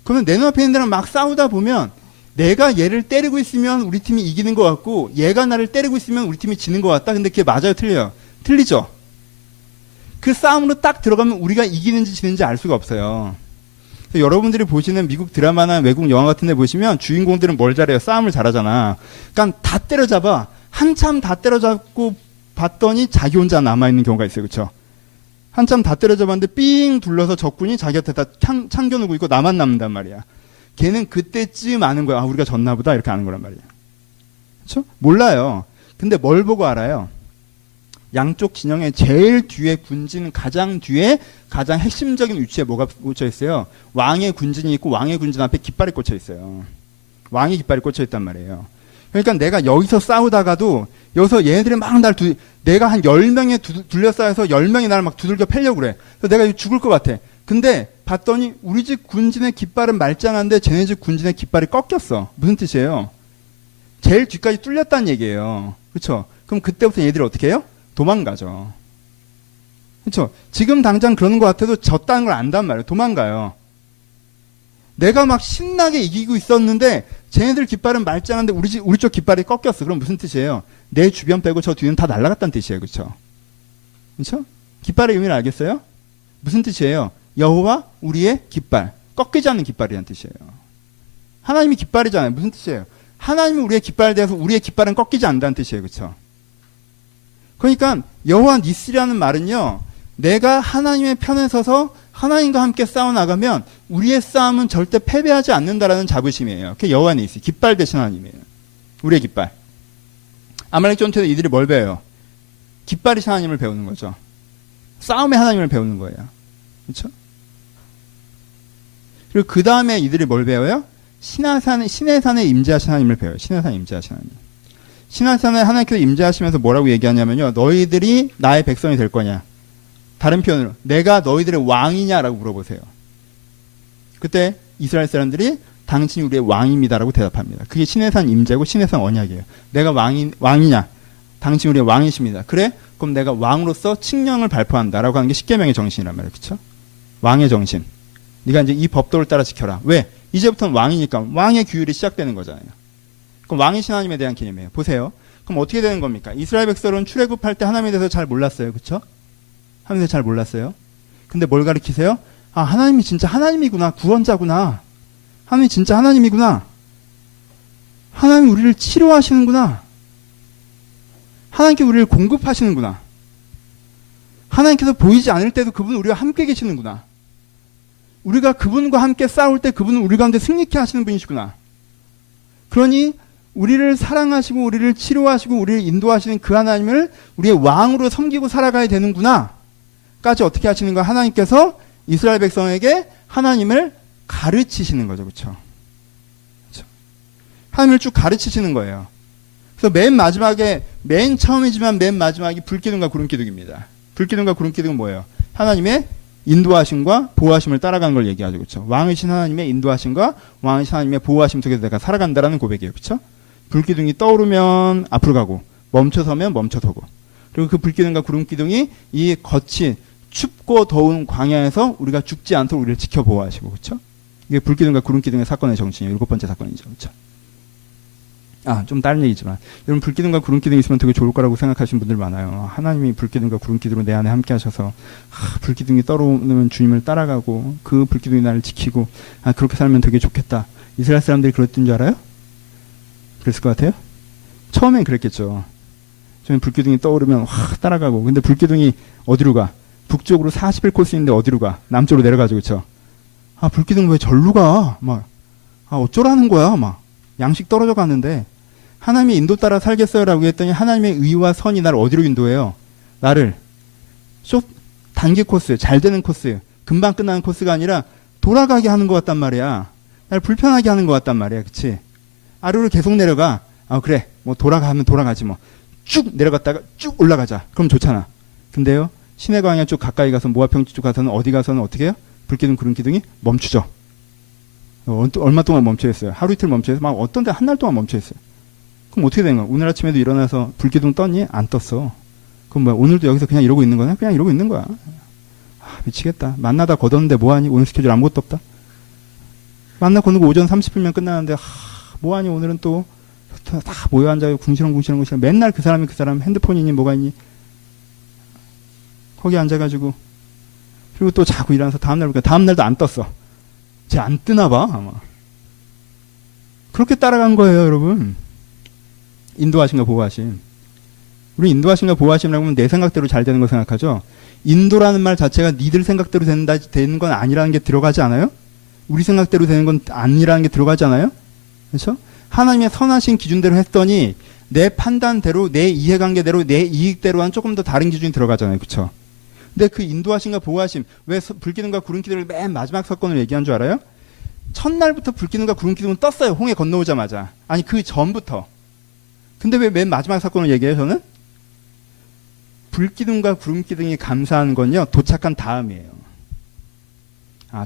그러면 내 눈앞에 있는 애랑 막 싸우다 보면, 내가 얘를 때리고 있으면 우리 팀이 이기는 것 같고, 얘가 나를 때리고 있으면 우리 팀이 지는 것 같다. 근데 그게 맞아요, 틀려요? 틀리죠? 그 싸움으로 딱 들어가면 우리가 이기는지 지는지 알 수가 없어요. 여러분들이 보시는 미국 드라마나 외국 영화 같은 데 보시면 주인공들은 뭘 잘해요? 싸움을 잘하잖아. 그러니까 다 때려잡아. 한참 다 때려잡고 봤더니 자기 혼자 남아있는 경우가 있어요. 그렇죠? 한참 다 때려잡았는데 삥 둘러서 적군이 자기한테 다 참겨누고 있고 나만 남는단 말이야. 걔는 그때쯤 아는 거야. 아, 우리가 졌나 보다. 이렇게 아는 거란 말이야. 그렇죠? 몰라요. 근데 뭘 보고 알아요? 양쪽 진영의 제일 뒤에 군진 가장 뒤에 가장 핵심적인 위치에 뭐가 꽂혀 있어요? 왕의 군진이 있고 왕의 군진 앞에 깃발이 꽂혀 있어요. 왕의 깃발이 꽂혀 있단 말이에요. 그러니까 내가 여기서 싸우다가도 여기서 얘네들이 막 내가 한 10명에 둘러싸여서 10명이 나를 막 두들겨 패려고 그래. 그래서 내가 죽을 것 같아. 근데 봤더니 우리 집 군진의 깃발은 말짱한데 쟤네 집 군진의 깃발이 꺾였어. 무슨 뜻이에요? 제일 뒤까지 뚫렸다는 얘기예요. 그렇죠? 그럼 그때부터 얘들이 어떻게 해요? 도망가죠. 그렇죠? 지금 당장 그러는 것 같아도 졌다는 걸 안단 말이에요. 도망가요. 내가 막 신나게 이기고 있었는데 쟤네들 깃발은 말짱한데 우리 쪽 깃발이 꺾였어. 그럼 무슨 뜻이에요? 내 주변 빼고 저 뒤는 다 날아갔다는 뜻이에요. 그렇죠? 그렇죠? 깃발의 의미를 알겠어요? 무슨 뜻이에요? 여호와 우리의 깃발, 꺾이지 않는 깃발이라는 뜻이에요. 하나님이 깃발이잖아요. 무슨 뜻이에요? 하나님이 우리의 깃발에 대해서 우리의 깃발은 꺾이지 않는다는 뜻이에요. 그렇죠? 그러니까 여호와 니스라는 말은요, 내가 하나님의 편에 서서 하나님과 함께 싸워나가면 우리의 싸움은 절대 패배하지 않는다라는 자부심이에요. 그게 여호와 니스, 깃발 대신 하나님이에요. 우리의 깃발. 아말렉 전투에서 이들이 뭘 배워요? 깃발이신 하나님을 배우는 거죠. 싸움의 하나님을 배우는 거예요. 그렇죠? 그리고 그 다음에 이들이 뭘 배워요? 신의 산에 임재하신 하나님을 배워요. 신의 산에 임재하신 하나님. 신의 산에 하나님께서 임재하시면서 뭐라고 얘기하냐면요, 너희들이 나의 백성이 될 거냐? 다른 표현으로 내가 너희들의 왕이냐라고 물어보세요. 그때 이스라엘 사람들이 당신이 우리의 왕입니다라고 대답합니다. 그게 신의 산 임재고 신의 산 언약이에요. 내가 왕이냐? 당신 우리의 왕이십니다. 그래? 그럼 내가 왕으로서 칙령을 발표한다라고 하는 게 십계명의 정신이란 말이에요. 그렇죠? 왕의 정신. 네가 이제 이 법도를 따라 지켜라. 왜? 이제부터는 왕이니까 왕의 규율이 시작되는 거잖아요. 그럼 왕이신 하나님에 대한 개념이에요. 보세요. 그럼 어떻게 되는 겁니까? 이스라엘 백성은 출애굽할 때 하나님에 대해서 잘 몰랐어요. 그렇죠? 하나님에 대해서 잘 몰랐어요. 근데 뭘 가르치세요? 아, 하나님이 진짜 하나님이구나. 구원자구나. 하나님이 진짜 하나님이구나. 하나님이 우리를 치료하시는구나. 하나님께 우리를 공급하시는구나. 하나님께서 보이지 않을 때도 그분은 우리와 함께 계시는구나. 우리가 그분과 함께 싸울 때 그분은 우리 가운데 승리케 하시는 분이시구나. 그러니 우리를 사랑하시고 우리를 치료하시고 우리를 인도하시는 그 하나님을 우리의 왕으로 섬기고 살아가야 되는구나 까지 어떻게 하시는 거야? 하나님께서 이스라엘 백성에게 하나님을 가르치시는 거죠. 그렇죠? 하나님을 쭉 가르치시는 거예요. 그래서 맨 처음이지만 맨 마지막이 불기둥과 구름기둥입니다. 불기둥과 구름기둥은 뭐예요? 하나님의 인도하심과 보호하심을 따라가는 걸 얘기하죠. 그렇죠? 왕이신 하나님의 인도하심과 왕이신 하나님의 보호하심 속에서 내가 살아간다라는 고백이에요. 그렇죠? 불기둥이 떠오르면 앞으로 가고 멈춰서면 멈춰서고, 그리고 그 불기둥과 구름기둥이 이 거친 춥고 더운 광야에서 우리가 죽지 않도록 우리를 지켜 보호하시고, 그렇죠? 이게 불기둥과 구름기둥의 사건의 정신이에요. 7번째 사건이죠. 그렇죠? 좀 다른 얘기지만 여러분, 불기둥과 구름기둥이 있으면 되게 좋을 거라고 생각하시는 분들 많아요. 하나님이 불기둥과 구름기둥으로 내 안에 함께 하셔서 불기둥이 떠오르면 주님을 따라가고 그 불기둥이 나를 지키고 그렇게 살면 되게 좋겠다. 이스라엘 사람들이 그랬던 줄 알아요? 그랬을 것 같아요? 처음엔 그랬겠죠. 처음엔 불기둥이 떠오르면 확 따라가고, 근데 불기둥이 어디로 가? 북쪽으로 41코스인데 어디로 가? 남쪽으로 내려가죠. 그렇죠? 불기둥 왜 절로 가? 막 어쩌라는 거야? 막 양식 떨어져 가는데 하나님의 인도 따라 살겠어요라고 했더니 하나님의 의와 선이 나를 어디로 인도해요? 나를 단기 코스, 잘 되는 코스, 금방 끝나는 코스가 아니라 돌아가게 하는 것 같단 말이야. 나를 불편하게 하는 것 같단 말이야. 그치? 아래로 계속 내려가. 그래. 뭐 돌아가면 돌아가지 뭐. 쭉 내려갔다가 쭉 올라가자. 그럼 좋잖아. 근데요, 시내 광야 쪽 가까이 가서 모아평지 쪽 가서는 어디 가서는 어떻게 해요? 불기둥 구름 기둥이 멈추죠. 얼마 동안 멈춰 있어요? 하루 이틀 멈춰 있어요? 막 어떤 데 한 달 동안 멈춰 있어요. 그럼 어떻게 되는 거야? 오늘 아침에도 일어나서 불기둥 떴니? 안 떴어. 그럼 뭐야? 오늘도 여기서 그냥 이러고 있는 거냐? 그냥 이러고 있는 거야. 미치겠다. 만나다 걷었는데 뭐하니? 오늘 스케줄 아무것도 없다. 만나 걷는 거 오전 30분면 끝나는데 뭐하니? 오늘은 또 다 모여 앉아요. 궁시렁궁시렁 맨날 그 사람 핸드폰이니 뭐가 있니? 거기 앉아가지고 그리고 또 자꾸 일어나서 다음날 보니까 다음날도 안 떴어. 쟤 안 뜨나 봐 아마. 그렇게 따라간 거예요 여러분. 인도하심과 보호하심. 우리 인도하심과 보호하심이라고 하면 내 생각대로 잘 되는 거 생각하죠. 인도라는 말 자체가 니들 생각대로 되는 건 아니라는 게 들어가지 않아요? 우리 생각대로 되는 건 아니라는 게 들어가지 않아요? 그렇죠? 하나님의 선하신 기준대로 했더니 내 판단대로, 내 이해관계대로, 내 이익대로는 조금 더 다른 기준이 들어가잖아요. 그렇죠? 근데 그 인도하심과 보호하심, 왜 불기둥과 구름기둥을 맨 마지막 사건을 얘기한 줄 알아요? 첫날부터 불기둥과 구름기둥은 떴어요. 홍해 건너오자마자. 아니 그 전부터. 근데 왜 맨 마지막 사건을 얘기해요 저는? 불기둥과 구름기둥이 감사한 건요, 도착한 다음이에요.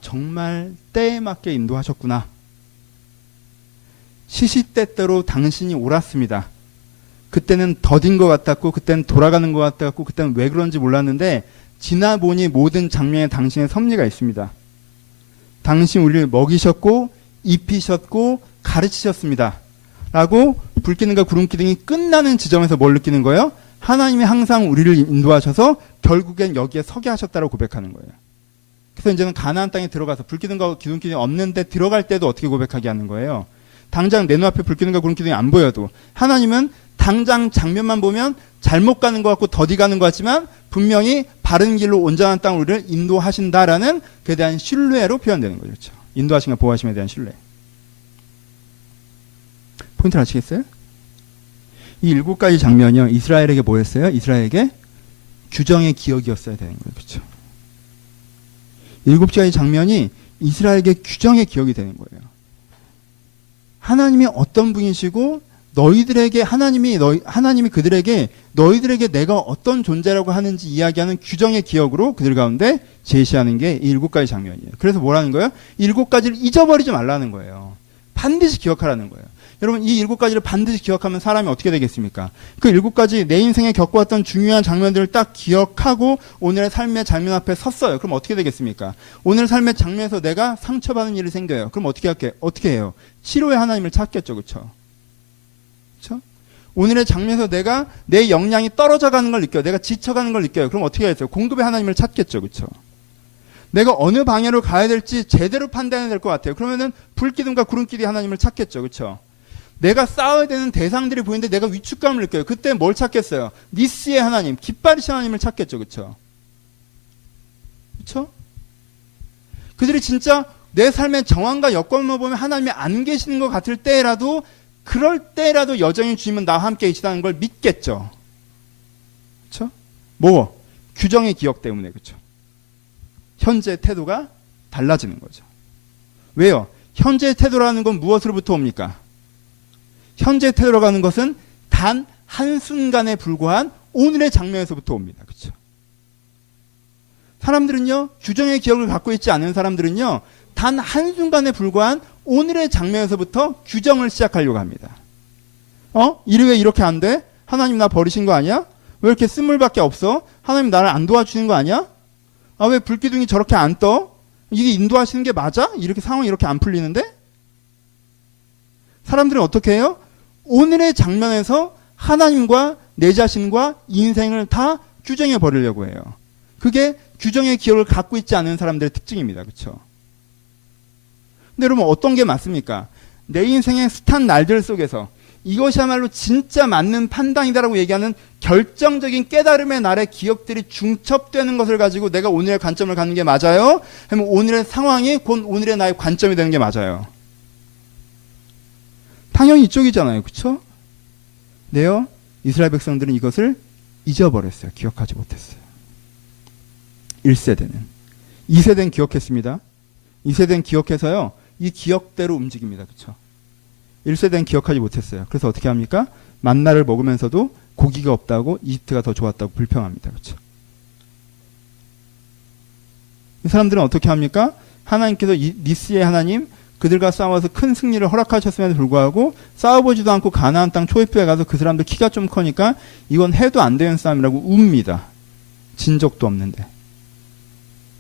정말 때에 맞게 인도하셨구나. 시시때때로 당신이 옳았습니다. 그때는 더딘 것 같았고, 그때는 돌아가는 것 같았고, 그때는 왜 그런지 몰랐는데, 지나보니 모든 장면에 당신의 섭리가 있습니다. 당신 우리를 먹이셨고, 입히셨고, 가르치셨습니다. 라고 불기둥과 구름기둥이 끝나는 지점에서 뭘 느끼는 거예요? 하나님이 항상 우리를 인도하셔서 결국엔 여기에 서게 하셨다고 고백하는 거예요. 그래서 이제는 가나안 땅에 들어가서 불기둥과 구름기둥이 없는데 들어갈 때도 어떻게 고백하게 하는 거예요? 당장 내 눈앞에 불기둥과 구름기둥이 안 보여도 하나님은 당장 장면만 보면 잘못 가는 것 같고 더디 가는 것 같지만 분명히 바른 길로 온전한 땅으로 우리를 인도하신다라는 그에 대한 신뢰로 표현되는 거죠. 그렇죠? 인도하심과 보호하심에 대한 신뢰. 포인트를 아시겠어요? 이 7가지 장면이요. 이스라엘에게 뭐였어요? 이스라엘에게 규정의 기억이었어야 되는 거예요. 그렇죠? 7가지 장면이 이스라엘에게 규정의 기억이 되는 거예요. 하나님이 어떤 분이시고 너희들에게 하나님이 그들에게 너희들에게 내가 어떤 존재라고 하는지 이야기하는 규정의 기억으로 그들 가운데 제시하는 게 이 7가지 장면이에요. 그래서 뭐라는 거예요? 이 7가지를 잊어버리지 말라는 거예요. 반드시 기억하라는 거예요. 여러분 이 7가지를 반드시 기억하면 사람이 어떻게 되겠습니까? 그 7가지 내 인생에 겪어왔던 중요한 장면들을 딱 기억하고 오늘의 삶의 장면 앞에 섰어요. 그럼 어떻게 되겠습니까? 오늘 삶의 장면에서 내가 상처받는 일이 생겨요. 그럼 어떻게 해요? 치료의 하나님을 찾겠죠. 그렇죠? 그렇죠? 오늘의 장면에서 내가 내 역량이 떨어져 가는 걸 느껴요. 내가 지쳐가는 걸 느껴요. 그럼 어떻게 해야겠어요? 공급의 하나님을 찾겠죠. 그렇죠? 내가 어느 방향으로 가야 될지 제대로 판단해야 될 것 같아요. 그러면은 불기둥과 구름기둥 하나님을 찾겠죠. 그렇죠? 내가 싸워야 되는 대상들이 보이는데 내가 위축감을 느껴요. 그때 뭘 찾겠어요? 니스의 하나님, 깃발이신 하나님을 찾겠죠. 그렇죠? 그렇죠? 그들이 진짜 내 삶의 정황과 여건만 보면 하나님이 안 계시는 것 같을 때라도 그럴 때라도 여전히 주님은 나와 함께 계시다는 걸 믿겠죠. 그렇죠? 뭐? 규정의 기억 때문에. 그렇죠? 현재 태도가 달라지는 거죠. 왜요? 현재 태도라는 건 무엇으로부터 옵니까? 현재 태도라고 하는 것은 단 한순간에 불과한 오늘의 장면에서부터 옵니다. 그렇죠? 사람들은요, 규정의 기억을 갖고 있지 않은 사람들은요, 단 한순간에 불과한 오늘의 장면에서부터 규정을 시작하려고 합니다. 일이 왜 이렇게 안 돼? 하나님 나 버리신 거 아니야? 왜 이렇게 쓴물밖에 없어? 하나님 나를 안 도와주시는 거 아니야? 왜 불기둥이 저렇게 안 떠? 이게 인도하시는 게 맞아? 이렇게 상황이 이렇게 안 풀리는데? 사람들은 어떻게 해요? 오늘의 장면에서 하나님과 내 자신과 인생을 다 규정해 버리려고 해요. 그게 규정의 기억을 갖고 있지 않은 사람들의 특징입니다. 그렇죠? 근데 여러분 어떤 게 맞습니까? 내 인생의 숱한 날들 속에서 이것이야말로 진짜 맞는 판단이다라고 얘기하는 결정적인 깨달음의 날의 기억들이 중첩되는 것을 가지고 내가 오늘의 관점을 갖는 게 맞아요? 아니면 오늘의 상황이 곧 오늘의 나의 관점이 되는 게 맞아요? 당연히 이쪽이잖아요. 그렇죠? 네요. 이스라엘 백성들은 이것을 잊어버렸어요. 기억하지 못했어요. 1세대는. 2세대는 기억했습니다. 2세대는 기억해서요. 이 기억대로 움직입니다. 그렇죠? 1세대는 기억하지 못했어요. 그래서 어떻게 합니까? 만나를 먹으면서도 고기가 없다고 이집트가 더 좋았다고 불평합니다. 그렇죠? 이 사람들은 어떻게 합니까? 하나님께서 니스의 하나님 그들과 싸워서 큰 승리를 허락하셨음에도 불구하고 싸워보지도 않고 가나안 땅 초입부에 가서 그 사람들 키가 좀 커니까 이건 해도 안 되는 싸움이라고 웁니다. 진 적도 없는데.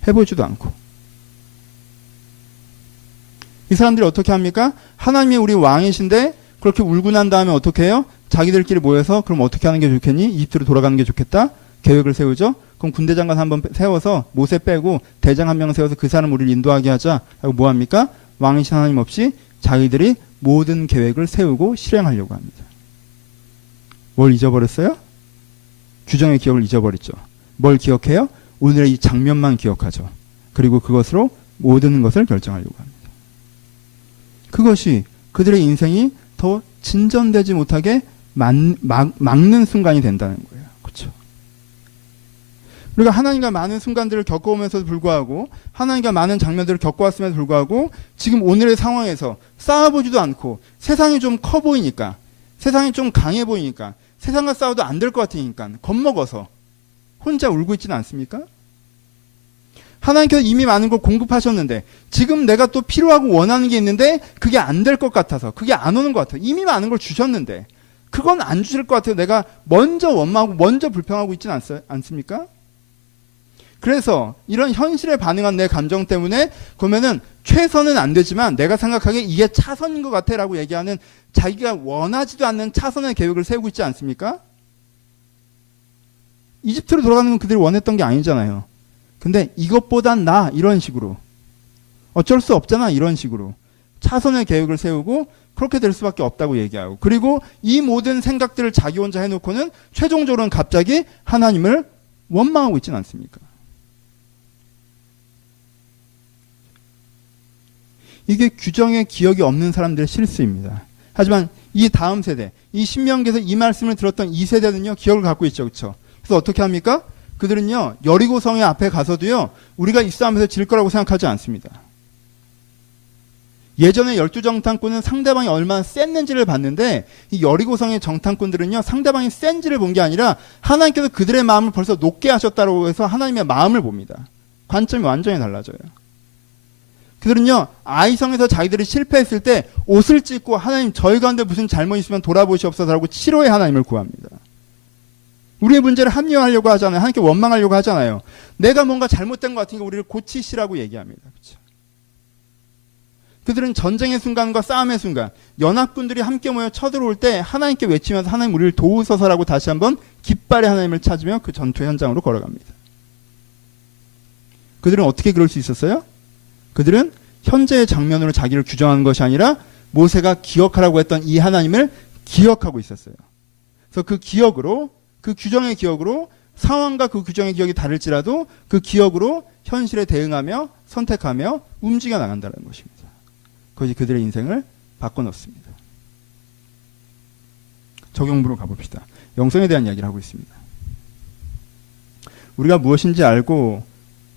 해보지도 않고. 이 사람들이 어떻게 합니까? 하나님이 우리 왕이신데 그렇게 울고 난 다음에 어떻게 해요? 자기들끼리 모여서 그럼 어떻게 하는 게 좋겠니? 이집트로 돌아가는 게 좋겠다? 계획을 세우죠. 그럼 군대 장관 한번 세워서 모세 빼고 대장 한 명 세워서 그 사람 우리를 인도하게 하자. 하고 뭐 합니까? 왕이신 하나님 없이 자기들이 모든 계획을 세우고 실행하려고 합니다. 뭘 잊어버렸어요? 규정의 기억을 잊어버렸죠. 뭘 기억해요? 오늘의 이 장면만 기억하죠. 그리고 그것으로 모든 것을 결정하려고 합니다. 그것이 그들의 인생이 더 진전되지 못하게 막는 순간이 된다는 거예요. 그렇죠? 우리가 하나님과 많은 순간들을 겪어오면서도 불구하고 하나님과 많은 장면들을 겪어왔음에도 불구하고 지금 오늘의 상황에서 싸워보지도 않고 세상이 좀 커 보이니까 세상이 좀 강해 보이니까 세상과 싸워도 안 될 것 같으니까 겁먹어서 혼자 울고 있지는 않습니까? 하나님께서 이미 많은 걸 공급하셨는데 지금 내가 또 필요하고 원하는 게 있는데 그게 안 될 것 같아서 그게 안 오는 것 같아요. 이미 많은 걸 주셨는데 그건 안 주실 것 같아요. 내가 먼저 원망하고 먼저 불평하고 있지는 않습니까? 그래서 이런 현실에 반응한 내 감정 때문에 그러면은 최선은 안 되지만 내가 생각하기에 이게 차선인 것 같아 라고 얘기하는 자기가 원하지도 않는 차선의 계획을 세우고 있지 않습니까? 이집트로 돌아가는 건 그들이 원했던 게 아니잖아요. 근데 이것보단 나 이런 식으로 어쩔 수 없잖아 이런 식으로 차선의 계획을 세우고 그렇게 될 수밖에 없다고 얘기하고 그리고 이 모든 생각들을 자기 혼자 해놓고는 최종적으로는 갑자기 하나님을 원망하고 있지는 않습니까? 이게 규정의 기억이 없는 사람들의 실수입니다. 하지만 이 다음 세대, 이 신명기에서 이 말씀을 들었던 이 세대는요, 기억을 갖고 있죠. 그렇죠? 그래서 어떻게 합니까? 그들은요, 여리고성의 앞에 가서도요, 우리가 이 싸움에서 질 거라고 생각하지 않습니다. 예전에 12정탐꾼은 상대방이 얼마나 셌는지를 봤는데 이 여리고성의 정탐꾼들은요, 상대방이 센지를 본 게 아니라 하나님께서 그들의 마음을 벌써 높게 하셨다고 해서 하나님의 마음을 봅니다. 관점이 완전히 달라져요. 그들은요, 아이성에서 자기들이 실패했을 때 옷을 찢고 하나님 저희 가운데 무슨 잘못 있으면 돌아보시옵소서라고 치료의 하나님을 구합니다. 우리의 문제를 합리화하려고 하잖아요. 하나님께 원망하려고 하잖아요. 내가 뭔가 잘못된 것 같으니까 우리를 고치시라고 얘기합니다. 그렇죠? 그들은 전쟁의 순간과 싸움의 순간, 연합군들이 함께 모여 쳐들어올 때 하나님께 외치면서 하나님 우리를 도우소서라고 다시 한번 깃발의 하나님을 찾으며 그 전투 현장으로 걸어갑니다. 그들은 어떻게 그럴 수 있었어요? 그들은 현재의 장면으로 자기를 규정하는 것이 아니라 모세가 기억하라고 했던 이 하나님을 기억하고 있었어요. 그래서 그 기억으로, 그 규정의 기억으로 상황과 그 규정의 기억이 다를지라도 그 기억으로 현실에 대응하며 선택하며 움직여 나간다는 것입니다. 그것이 그들의 인생을 바꿔놓습니다. 적용부로 가봅시다. 영성에 대한 이야기를 하고 있습니다. 우리가 무엇인지 알고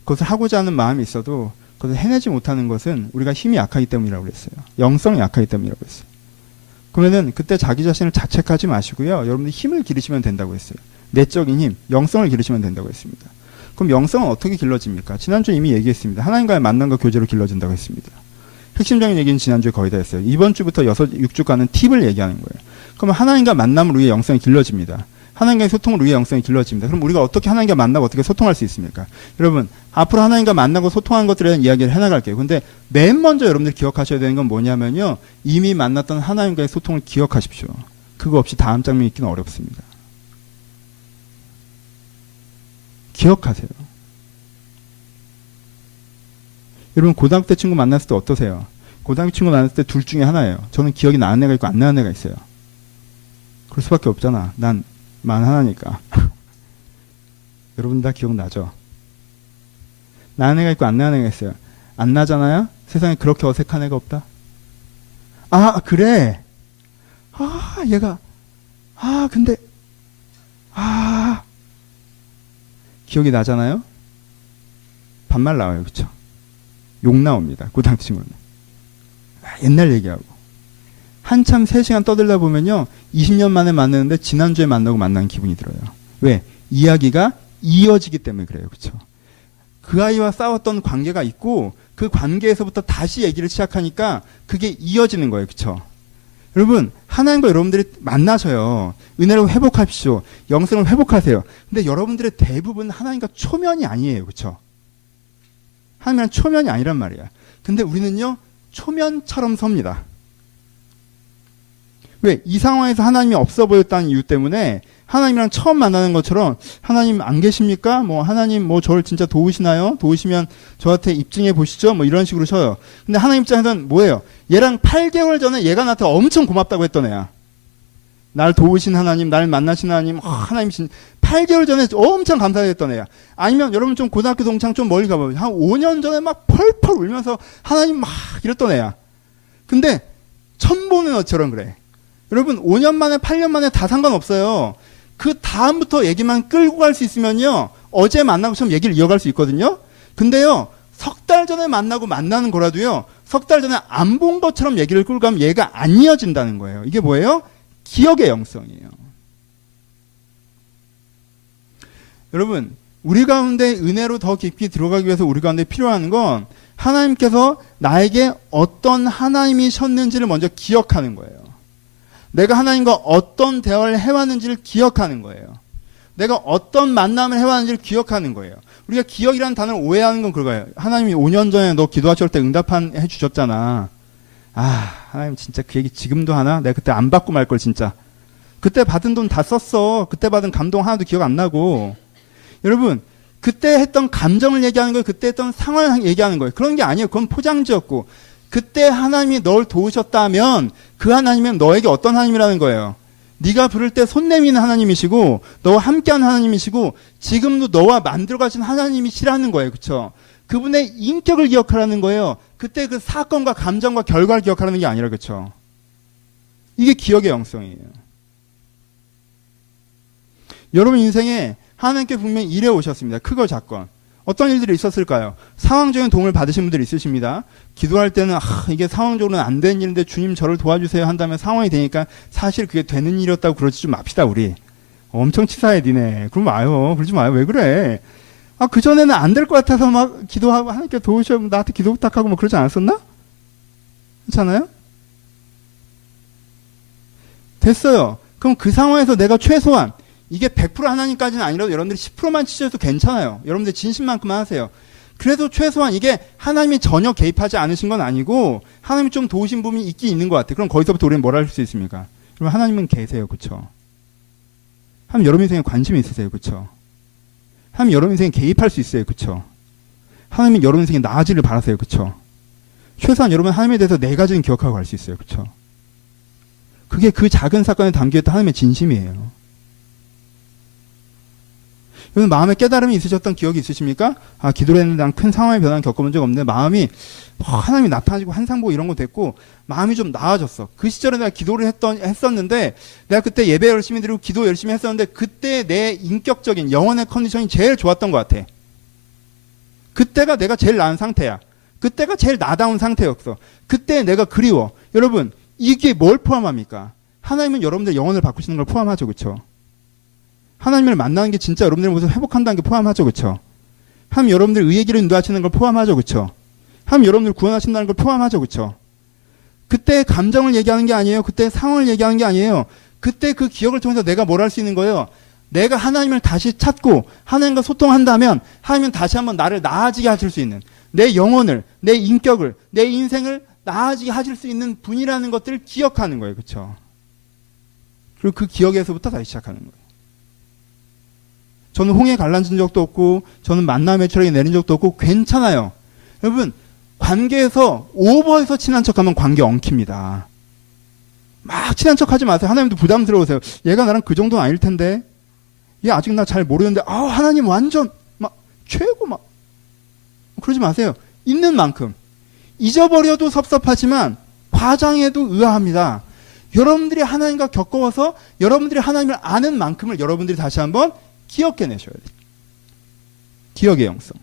그것을 하고자 하는 마음이 있어도 그것을 해내지 못하는 것은 우리가 힘이 약하기 때문이라고 그랬어요. 영성이 약하기 때문이라고 했어요. 그러면은 그때 자기 자신을 자책하지 마시고요. 여러분들 힘을 기르시면 된다고 했어요. 내적인 힘, 영성을 기르시면 된다고 했습니다. 그럼 영성은 어떻게 길러집니까? 지난주에 이미 얘기했습니다. 하나님과의 만남과 교제로 길러진다고 했습니다. 핵심적인 얘기는 지난주에 거의 다 했어요. 이번 주부터 6주간은 팁을 얘기하는 거예요. 그러면 하나님과 만남을 위해 영성이 길러집니다. 하나님과의 소통을 위해 영성이 길러집니다. 그럼 우리가 어떻게 하나님과 만나고 어떻게 소통할 수 있습니까? 여러분, 앞으로 하나님과 만나고 소통하는 것들에 대한 이야기를 해나갈게요. 근데 맨 먼저 여러분들 기억하셔야 되는 건 뭐냐면요. 이미 만났던 하나님과의 소통을 기억하십시오. 그거 없이 다음 장면이 있기는 어렵습니다. 기억하세요. 여러분, 고등학교 때 친구 만났을 때 어떠세요? 고등학교 친구 만났을 때 둘 중에 하나예요. 저는 기억이 나는 애가 있고 안 나는 애가 있어요. 그럴 수밖에 없잖아. 난 만 하나니까. 여러분 다 기억나죠? 나는 애가 있고 안 나는 애가 있어요. 안 나잖아요? 세상에 그렇게 어색한 애가 없다? 아, 그래. 아, 얘가 근데 기억이 나잖아요? 반말 나와요. 그쵸? 욕 나옵니다. 고등학교 친구는. 옛날 얘기하고. 한참 3시간 떠들다 보면요. 20년 만에 만나는데 지난주에 만난 기분이 들어요. 왜? 이야기가 이어지기 때문에 그래요. 그쵸? 그 아이와 싸웠던 관계가 있고 그 관계에서부터 다시 얘기를 시작하니까 그게 이어지는 거예요. 그쵸? 여러분, 하나님과 여러분들이 만나셔요. 은혜로 회복하십시오. 영성을 회복하세요. 근데 여러분들의 대부분 하나님과 초면이 아니에요. 그쵸? 하나님이랑 초면이 아니란 말이야. 근데 우리는요, 초면처럼 섭니다. 왜? 이 상황에서 하나님이 없어 보였다는 이유 때문에 하나님이랑 처음 만나는 것처럼 하나님 안 계십니까? 하나님 저를 진짜 도우시나요? 도우시면 저한테 입증해 보시죠? 이런 식으로 쳐요. 근데 하나님 입장에서는 뭐예요? 얘랑 8개월 전에 얘가 나한테 엄청 고맙다고 했던 애야. 날 도우신 하나님, 날 만나신 하나님, 하나님 8개월 전에 엄청 감사했던 애야. 아니면 여러분 좀 고등학교 동창 좀 멀리 가봐요. 한 5년 전에 막 펄펄 울면서 하나님 막 이랬던 애야. 근데 처음 보는 것처럼 그래. 여러분 5년 만에 8년 만에 다 상관없어요. 그 다음부터 얘기만 끌고 갈 수 있으면요. 어제 만난 것처럼 얘기를 이어갈 수 있거든요. 근데요. 석 달 전에 만나고 만나는 거라도요. 석 달 전에 안 본 것처럼 얘기를 끌고 가면 얘가 안 이어진다는 거예요. 이게 뭐예요? 기억의 영성이에요. 여러분 우리 가운데 은혜로 더 깊이 들어가기 위해서 우리 가운데 필요한 건 하나님께서 나에게 어떤 하나님이셨는지를 먼저 기억하는 거예요. 내가 하나님과 어떤 대화를 해왔는지를 기억하는 거예요. 내가 어떤 만남을 해왔는지를 기억하는 거예요. 우리가 기억이라는 단어를 오해하는 건 그거예요. 하나님이 5년 전에 너 기도하실 때 응답해 주셨잖아. 하나님 진짜 그 얘기 지금도 하나? 내가 그때 안 받고 말 걸 진짜. 그때 받은 돈 다 썼어. 그때 받은 감동 하나도 기억 안 나고. 여러분 그때 했던 감정을 얘기하는 거예요. 그때 했던 상황을 얘기하는 거예요. 그런 게 아니에요. 그건 포장지였고 그때 하나님이 널 도우셨다면 그 하나님은 너에게 어떤 하나님이라는 거예요. 네가 부를 때 손 내미는 하나님이시고 너와 함께하는 하나님이시고 지금도 너와 만들어가신 하나님이시라는 거예요. 그렇죠? 그분의 인격을 기억하라는 거예요. 그때 그 사건과 감정과 결과를 기억하라는 게 아니라 그렇죠? 이게 기억의 영성이에요. 여러분 인생에 하나님께 분명히 일해 오셨습니다. 크고 작건. 어떤 일들이 있었을까요? 상황적인 도움을 받으신 분들이 있으십니다. 기도할 때는 이게 상황적으로는 안 되는 일인데 주님 저를 도와주세요 한다면 상황이 되니까 사실 그게 되는 일이었다고 그러지 좀 맙시다 우리. 엄청 치사해 니네. 그러지 마요. 그러지 마요. 왜 그래? 그전에는 안 될 것 같아서 막 기도하고 하나님께 도우셔 나한테 기도 부탁하고 뭐 그러지 않았었나? 그렇잖아요? 됐어요. 그럼 그 상황에서 내가 최소한 이게 100% 하나님까지는 아니라도 여러분들이 10%만 치셔도 괜찮아요. 여러분들 진심만큼만 하세요. 그래도 최소한 이게 하나님이 전혀 개입하지 않으신 건 아니고 하나님이 좀 도우신 부분이 있긴 있는 것 같아요. 그럼 거기서부터 우리는 뭘 할 수 있습니까? 그럼 하나님은 계세요. 그렇죠? 하나님 여러분 인생에 관심이 있으세요. 그렇죠? 하나님 여러분 인생에 개입할 수 있어요. 그렇죠? 하나님이 여러분 인생에 나아지를 바라세요. 그렇죠? 최소한 여러분 하나님에 대해서 4가지는 기억하고 갈 수 있어요. 그렇죠? 그게 그 작은 사건에 담겨있던 하나님의 진심이에요. 여러분 마음에 깨달음이 있으셨던 기억이 있으십니까? 기도를 했는데 난 큰 상황의 변화는 겪어본 적 없는데 마음이 하나님이 나타나시고 환상 보고 이런 거 됐고 마음이 좀 나아졌어. 그 시절에 내가 기도를 했었는데 내가 그때 예배 열심히 드리고 기도 열심히 했었는데 그때 내 인격적인 영혼의 컨디션이 제일 좋았던 것 같아. 그때가 내가 제일 나은 상태야. 그때가 제일 나다운 상태였어. 그때 내가 그리워. 여러분 이게 뭘 포함합니까? 하나님은 여러분들 영혼을 바꾸시는 걸 포함하죠. 그렇죠? 하나님을 만나는 게 진짜 여러분들의 모습을 회복한다는 게 포함하죠. 그렇죠? 하나님 여러분들 의의 길을 인도하시는 걸 포함하죠. 그렇죠? 하나님 여러분들 구원하신다는 걸 포함하죠. 그렇죠? 그때 감정을 얘기하는 게 아니에요. 그때 상황을 얘기하는 게 아니에요. 그때 그 기억을 통해서 내가 뭘 할 수 있는 거예요. 내가 하나님을 다시 찾고 하나님과 소통한다면 하나님은 다시 한번 나를 나아지게 하실 수 있는 내 영혼을, 내 인격을, 내 인생을 나아지게 하실 수 있는 분이라는 것들을 기억하는 거예요. 그렇죠? 그리고 그 기억에서부터 다시 시작하는 거예요. 저는 홍해 갈라진 적도 없고 저는 만남의 철학이 내린 적도 없고 괜찮아요. 여러분 관계에서 오버해서 친한 척하면 관계 엉킵니다. 막 친한 척하지 마세요. 하나님도 부담스러우세요. 얘가 나랑 그 정도는 아닐 텐데 얘 아직 나 잘 모르는데 하나님 완전 막 최고 막 그러지 마세요. 있는 만큼 잊어버려도 섭섭하지만 과장해도 의아합니다. 여러분들이 하나님과 겪어서 여러분들이 하나님을 아는 만큼을 여러분들이 다시 한번 기억해내셔야 돼요. 기억의 영성.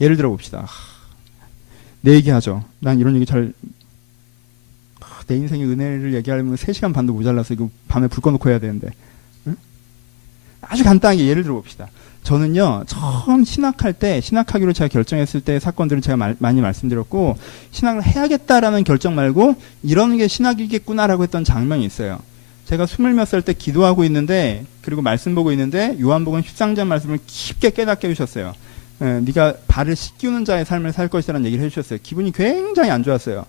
예를 들어 봅시다. 내 얘기하죠. 난 이런 얘기 내 인생의 은혜를 얘기하려면 3시간 반도 모자라서 이거 밤에 불 꺼놓고 해야 되는데. 응? 아주 간단하게 예를 들어 봅시다. 저는요, 처음 신학할 때, 신학하기로 제가 결정했을 때 사건들은 제가 많이 말씀드렸고, 신학을 해야겠다라는 결정 말고, 이런 게 신학이겠구나라고 했던 장면이 있어요. 제가 20몇 살 때 기도하고 있는데, 그리고 말씀 보고 있는데, 요한복음 13장 말씀을 깊게 깨닫게 해주셨어요. 네가 발을 씻기우는 자의 삶을 살 것이라는 얘기를 해주셨어요. 기분이 굉장히 안 좋았어요.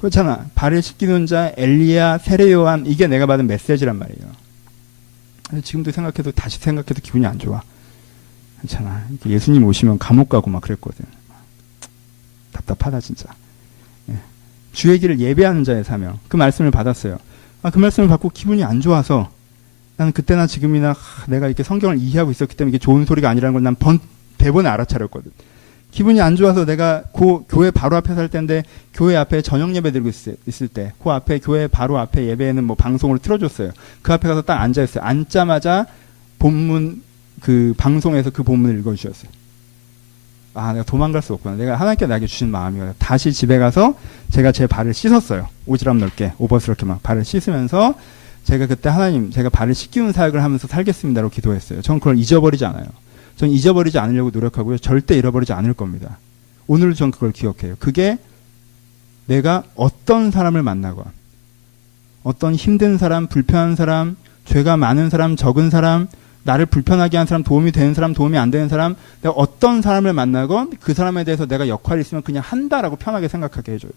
그렇잖아. 발을 씻기는 자, 엘리야, 세례 요한, 이게 내가 받은 메시지란 말이에요. 지금도 다시 생각해도 기분이 안 좋아. 괜찮아. 예수님 오시면 감옥 가고 막 그랬거든. 답답하다 진짜. 주의 길을 예배하는 자의 사명. 그 말씀을 받았어요. 그 말씀을 받고 기분이 안 좋아서 나는 그때나 지금이나 내가 이렇게 성경을 이해하고 있었기 때문에 이게 좋은 소리가 아니라는 걸 난 대본에 알아차렸거든. 기분이 안 좋아서 내가 교회 바로 앞에 살 때인데 교회 앞에 저녁 예배 드리고 있을 때 그 앞에 교회 바로 앞에 예배에는 뭐 방송을 틀어줬어요. 그 앞에 가서 딱 앉아있어요. 앉자마자 본문 그 방송에서 그 본문을 읽어주셨어요. 내가 도망갈 수 없구나. 내가 하나님께 나에게 주신 마음이에요. 다시 집에 가서 제가 제 발을 씻었어요. 오지랖 넓게 오버스럽게 막 발을 씻으면서 제가 그때 하나님 제가 발을 씻기는 사역을 하면서 살겠습니다라고 기도했어요. 전 그걸 잊어버리지 않아요. 전 잊어버리지 않으려고 노력하고요. 절대 잃어버리지 않을 겁니다. 오늘도 전 그걸 기억해요. 그게 내가 어떤 사람을 만나건 어떤 힘든 사람, 불편한 사람, 죄가 많은 사람, 적은 사람, 나를 불편하게 한 사람, 도움이 되는 사람, 도움이 안 되는 사람, 내가 어떤 사람을 만나건 그 사람에 대해서 내가 역할이 있으면 그냥 한다라고 편하게 생각하게 해줘요.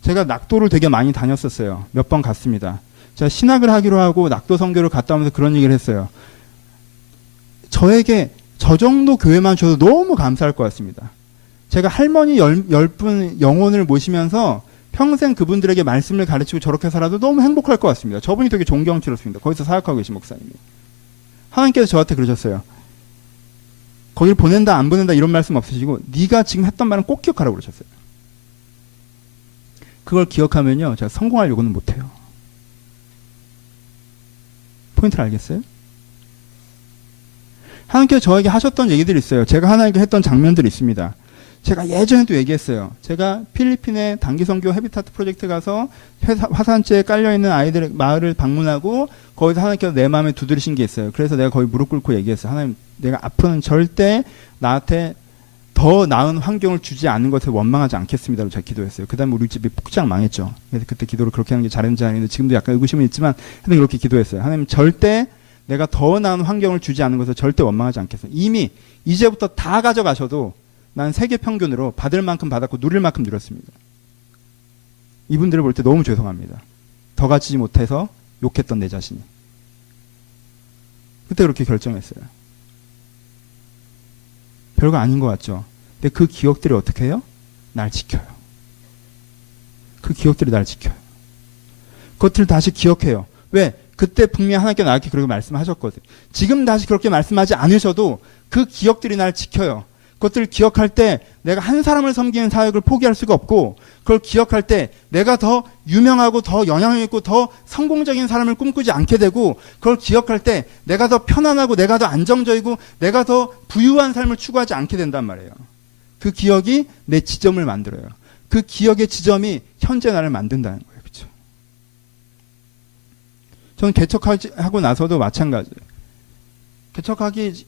제가 낙도를 되게 많이 다녔었어요. 몇 번 갔습니다. 제가 신학을 하기로 하고 낙도 선교를 갔다 오면서 그런 얘기를 했어요. 저에게 저 정도 교회만 줘도 너무 감사할 것 같습니다. 제가 할머니 10분 영혼을 모시면서 평생 그분들에게 말씀을 가르치고 저렇게 살아도 너무 행복할 것 같습니다. 저분이 되게 존경스럽습니다. 거기서 사역하고 계신 목사님이. 하나님께서 저한테 그러셨어요. 거기를 보낸다 안 보낸다 이런 말씀 없으시고 네가 지금 했던 말은 꼭 기억하라고 그러셨어요. 그걸 기억하면요. 제가 성공하려고는 못해요. 포인트를 알겠어요? 하나님께서 저에게 하셨던 얘기들이 있어요. 제가 하나님께 했던 장면들이 있습니다. 제가 예전에도 얘기했어요. 제가 필리핀의 단기선교 헤비타트 프로젝트 가서 화산재에 깔려있는 아이들의 마을을 방문하고 거기서 하나님께서 내 마음에 두드리신 게 있어요. 그래서 내가 거의 무릎 꿇고 얘기했어요. 하나님, 내가 앞으로는 절대 나한테 더 나은 환경을 주지 않는 것에 원망하지 않겠습니다라고 제가 기도했어요. 그 다음에 우리 집이 폭삭 망했죠. 그래서 그때 기도를 그렇게 하는 게 잘했는지 아닌지 지금도 약간 의구심은 있지만 하여튼 그렇게 기도했어요. 하나님 절대 내가 더 나은 환경을 주지 않는 것을 절대 원망하지 않겠어요. 이미 이제부터 다 가져가셔도 난 세계 평균으로 받을 만큼 받았고 누릴 만큼 누렸습니다. 이분들을 볼 때 너무 죄송합니다. 더 가지지 못해서 욕했던 내 자신이. 그때 그렇게 결정했어요. 별거 아닌 것 같죠? 근데 그 기억들이 어떻게 해요? 날 지켜요. 그 기억들이 날 지켜요. 그것들을 다시 기억해요. 왜? 그때 분명히 하나님께 나에게 그렇게 말씀하셨거든. 지금 다시 그렇게 말씀하지 않으셔도 그 기억들이 날 지켜요. 그것들을 기억할 때 내가 한 사람을 섬기는 사역을 포기할 수가 없고 그걸 기억할 때 내가 더 유명하고 더 영향력 있고 더 성공적인 사람을 꿈꾸지 않게 되고 그걸 기억할 때 내가 더 편안하고 내가 더 안정적이고 내가 더 부유한 삶을 추구하지 않게 된단 말이에요. 그 기억이 내 지점을 만들어요. 그 기억의 지점이 현재 나를 만든다는 거예요. 그렇죠? 저는 개척하고 나서도 마찬가지예요.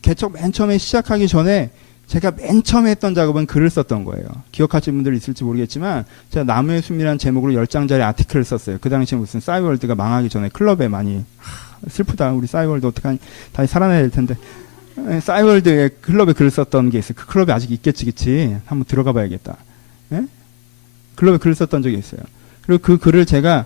개척 맨 처음에 시작하기 전에 제가 맨 처음에 했던 작업은 글을 썼던 거예요. 기억하시는 분들 있을지 모르겠지만 제가 나무의 숨이라는 제목으로 10장짜리 아티클을 썼어요. 그 당시에 무슨 싸이월드가 망하기 전에 클럽에 많이 슬프다. 우리 싸이월드 어떡하니 다시 살아나야 될 텐데 싸이월드의 클럽에 글을 썼던 게 있어요. 그 클럽이 아직 있겠지 그치? 한번 들어가 봐야겠다. 예? 클럽에 글을 썼던 적이 있어요. 그리고 그 글을 제가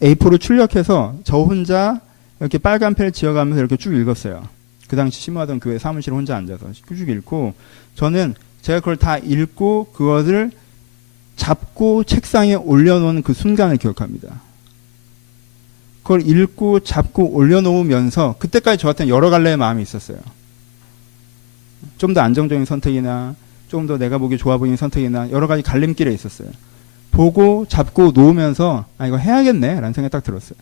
A4로 출력해서 저 혼자 이렇게 빨간 펜을 지어가면서 이렇게 쭉 읽었어요. 그 당시 심호하던 교회 사무실에 혼자 앉아서 쭉 읽고 저는 제가 그걸 다 읽고 그것을 잡고 책상에 올려놓은 그 순간을 기억합니다. 그걸 읽고 잡고 올려놓으면서 그때까지 저한테는 여러 갈래의 마음이 있었어요. 좀 더 안정적인 선택이나 조금 더 내가 보기 좋아 보이는 선택이나 여러 가지 갈림길에 있었어요. 보고 잡고 놓으면서 아 이거 해야겠네 라는 생각이 딱 들었어요.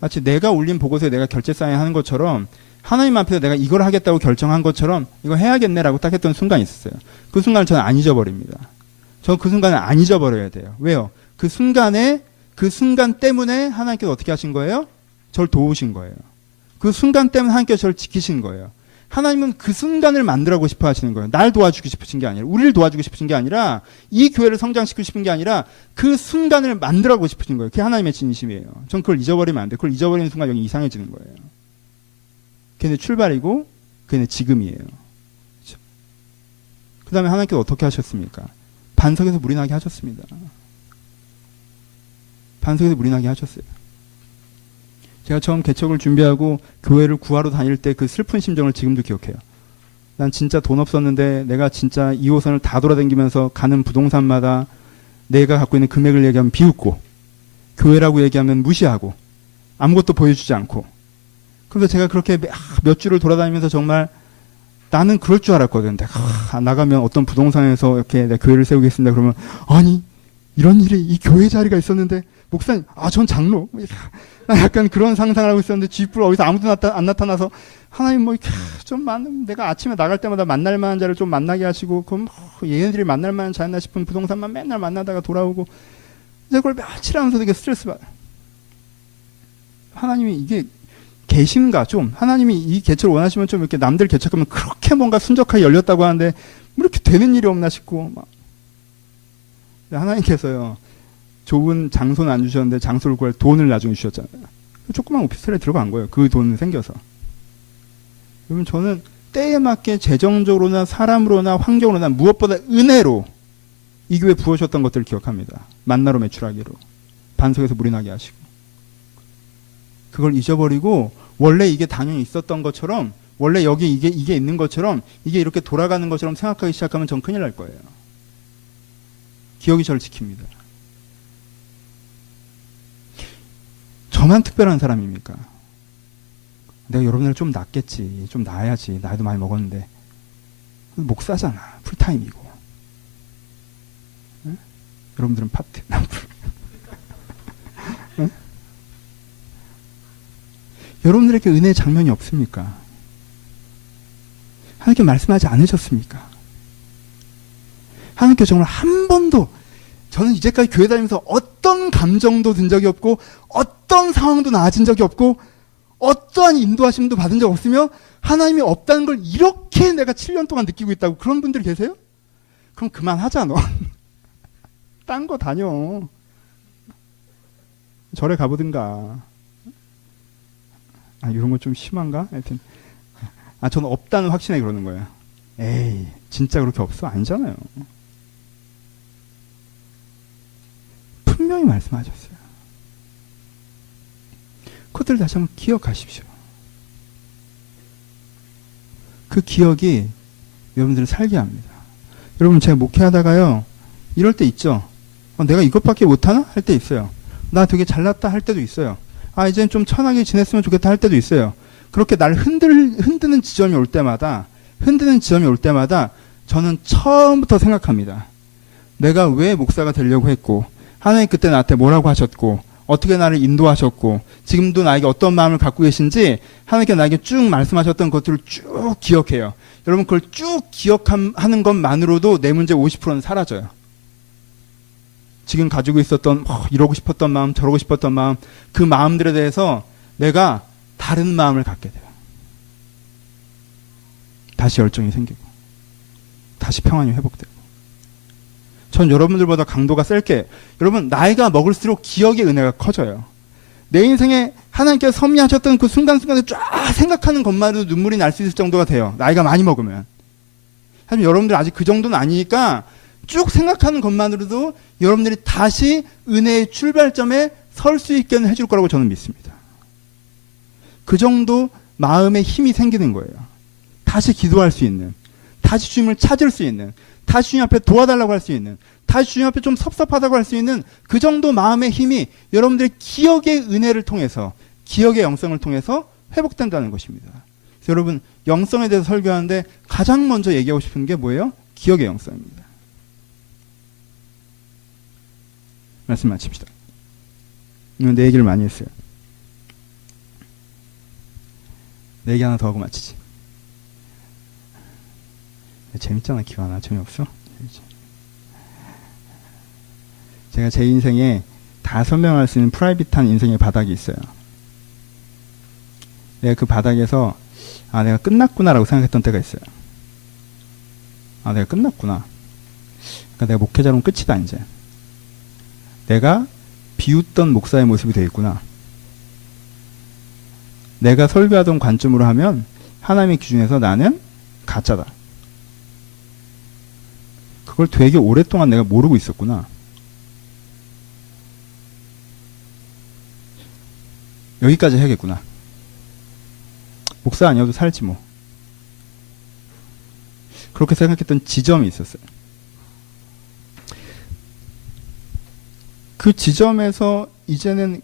마치 내가 올린 보고서에 내가 결제 사인하는 것처럼 하나님 앞에서 내가 이걸 하겠다고 결정한 것처럼 이거 해야겠네라고 딱 했던 순간이 있었어요. 그 순간을 저는 안 잊어버립니다. 저 그 순간을 안 잊어버려야 돼요. 왜요? 그 순간 때문에 하나님께서 어떻게 하신 거예요? 저를 도우신 거예요. 그 순간 때문에 하나님께서 저를 지키신 거예요. 하나님은 그 순간을 만들어가고 싶어 하시는 거예요. 날 도와주고 싶으신 게 아니라, 우리를 도와주고 싶으신 게 아니라, 이 교회를 성장시키고 싶은 게 아니라, 그 순간을 만들어가고 싶으신 거예요. 그게 하나님의 진심이에요. 전 그걸 잊어버리면 안 돼요. 그걸 잊어버리는 순간 여기 이상해지는 거예요. 그게 내 출발이고, 그게 내 지금이에요. 그렇죠? 그 다음에 하나님께서 어떻게 하셨습니까? 반석에서 물이 나게 하셨습니다. 반석에서 물이 나게 하셨어요. 제가 처음 개척을 준비하고 교회를 구하러 다닐 때 그 슬픈 심정을 지금도 기억해요. 난 진짜 돈 없었는데 내가 진짜 2호선을 다 돌아다니면서 가는 부동산마다 내가 갖고 있는 금액을 얘기하면 비웃고 교회라고 얘기하면 무시하고 아무것도 보여주지 않고 그래서 제가 그렇게 몇 주를 돌아다니면서 정말 나는 그럴 줄 알았거든. 내가 나가면 어떤 부동산에서 이렇게 내 교회를 세우겠습니다. 그러면 아니 이런 일이 이 교회 자리가 있었는데 목사님 전 장로 약간 그런 상상을 하고 있었는데 쥐뿔 어디서 아무도 안 나타나서 하나님 뭐 좀 내가 아침에 나갈 때마다 만날 만한 자를 좀 만나게 하시고 그럼 얘네들이 만날 만한 자였나 싶은 부동산만 맨날 만나다가 돌아오고 이제 그걸 며칠 하면서 되게 스트레스 받아. 하나님이 이게 계신가 좀 하나님이 이 개척을 원하시면 좀 이렇게 남들 개척하면 그렇게 뭔가 순적하게 열렸다고 하는데 뭐 이렇게 되는 일이 없나 싶고 막 하나님께서요 좋은 장소는 안 주셨는데 장소를 구할 돈을 나중에 주셨잖아요. 조그만 오피스텔에 들어간 거예요. 그 돈 생겨서. 여러분 저는 때에 맞게 재정적으로나 사람으로나 환경으로나 무엇보다 은혜로 이 교회에 부어주셨던 것들을 기억합니다. 만나로 매출하기로 반석에서 물이 나게 하시고 그걸 잊어버리고 원래 이게 당연히 있었던 것처럼 원래 여기 이게 있는 것처럼 이게 이렇게 돌아가는 것처럼 생각하기 시작하면 전 큰일 날 거예요. 기억이 저를 지킵니다. 저만 특별한 사람입니까? 내가 여러분들 좀 낫겠지. 좀 나아야지. 나이도 많이 먹었는데. 목사잖아. 풀타임이고. 응? 여러분들은 파트. 응? 여러분들에게 은혜의 장면이 없습니까? 하나님께 말씀하지 않으셨습니까? 하나님께 정말 한 번도 저는 이제까지 교회 다니면서 어떤 감정도 든 적이 없고 어떤 상황도 나아진 적이 없고 어떠한 인도하심도 받은 적 없으며 하나님이 없다는 걸 이렇게 내가 7년 동안 느끼고 있다고 그런 분들 계세요? 그럼 그만하자 너. 딴 거 다녀. 절에 가보든가. 이런 거 좀 심한가? 하여튼 저는 없다는 확신에 그러는 거예요. 에이 진짜 그렇게 없어? 아니잖아요. 분명히 말씀하셨어요. 그것들을 다시 한번 기억하십시오. 그 기억이 여러분들을 살게 합니다. 여러분 제가 목회하다가요 이럴 때 있죠. 내가 이것밖에 못하나? 할 때 있어요. 나 되게 잘났다 할 때도 있어요. 이제는 좀 천하게 지냈으면 좋겠다 할 때도 있어요. 그렇게 날 흔드는 지점이 올 때마다 저는 처음부터 생각합니다. 내가 왜 목사가 되려고 했고 하나님 그때 나한테 뭐라고 하셨고 어떻게 나를 인도하셨고 지금도 나에게 어떤 마음을 갖고 계신지 하나님께서 나에게 쭉 말씀하셨던 것들을 쭉 기억해요. 여러분 그걸 쭉 기억하는 것만으로도 내 문제 50%는 사라져요. 지금 가지고 있었던 이러고 싶었던 마음 저러고 싶었던 마음 그 마음들에 대해서 내가 다른 마음을 갖게 돼요. 다시 열정이 생기고 다시 평안이 회복되고 전 여러분들보다 강도가 셀게 여러분 나이가 먹을수록 기억의 은혜가 커져요. 내 인생에 하나님께서 섭리하셨던 그 순간순간에 쫙 생각하는 것만으로도 눈물이 날 수 있을 정도가 돼요. 나이가 많이 먹으면. 하지만 여러분들 아직 그 정도는 아니니까 쭉 생각하는 것만으로도 여러분들이 다시 은혜의 출발점에 설 수 있게 해줄 거라고 저는 믿습니다. 그 정도 마음의 힘이 생기는 거예요. 다시 기도할 수 있는, 다시 주님을 찾을 수 있는, 다시 주님 앞에 도와달라고 할 수 있는, 다시 주님 앞에 좀 섭섭하다고 할 수 있는 그 정도 마음의 힘이 여러분들의 기억의 은혜를 통해서, 기억의 영성을 통해서 회복된다는 것입니다. 그래서 여러분 영성에 대해서 설교하는데 가장 먼저 얘기하고 싶은 게 뭐예요? 기억의 영성입니다. 말씀 마칩시다. 오늘 내 얘기를 많이 했어요. 내 얘기 하나 더 하고 마치지. 재밌잖아. 기완아. 재미없어? 제가 제 인생에 다 설명할 수 있는 프라이빗한 인생의 바닥이 있어요. 내가 그 바닥에서 내가 끝났구나라고 생각했던 때가 있어요. 내가 끝났구나. 그러니까 내가 목회자로는 끝이다 이제. 내가 비웃던 목사의 모습이 되겠구나. 내가 설교하던 관점으로 하면 하나님의 기준에서 나는 가짜다. 그걸 되게 오랫동안 내가 모르고 있었구나. 여기까지 해야겠구나. 목사 아니어도 살지 뭐. 그렇게 생각했던 지점이 있었어요. 그 지점에서 이제는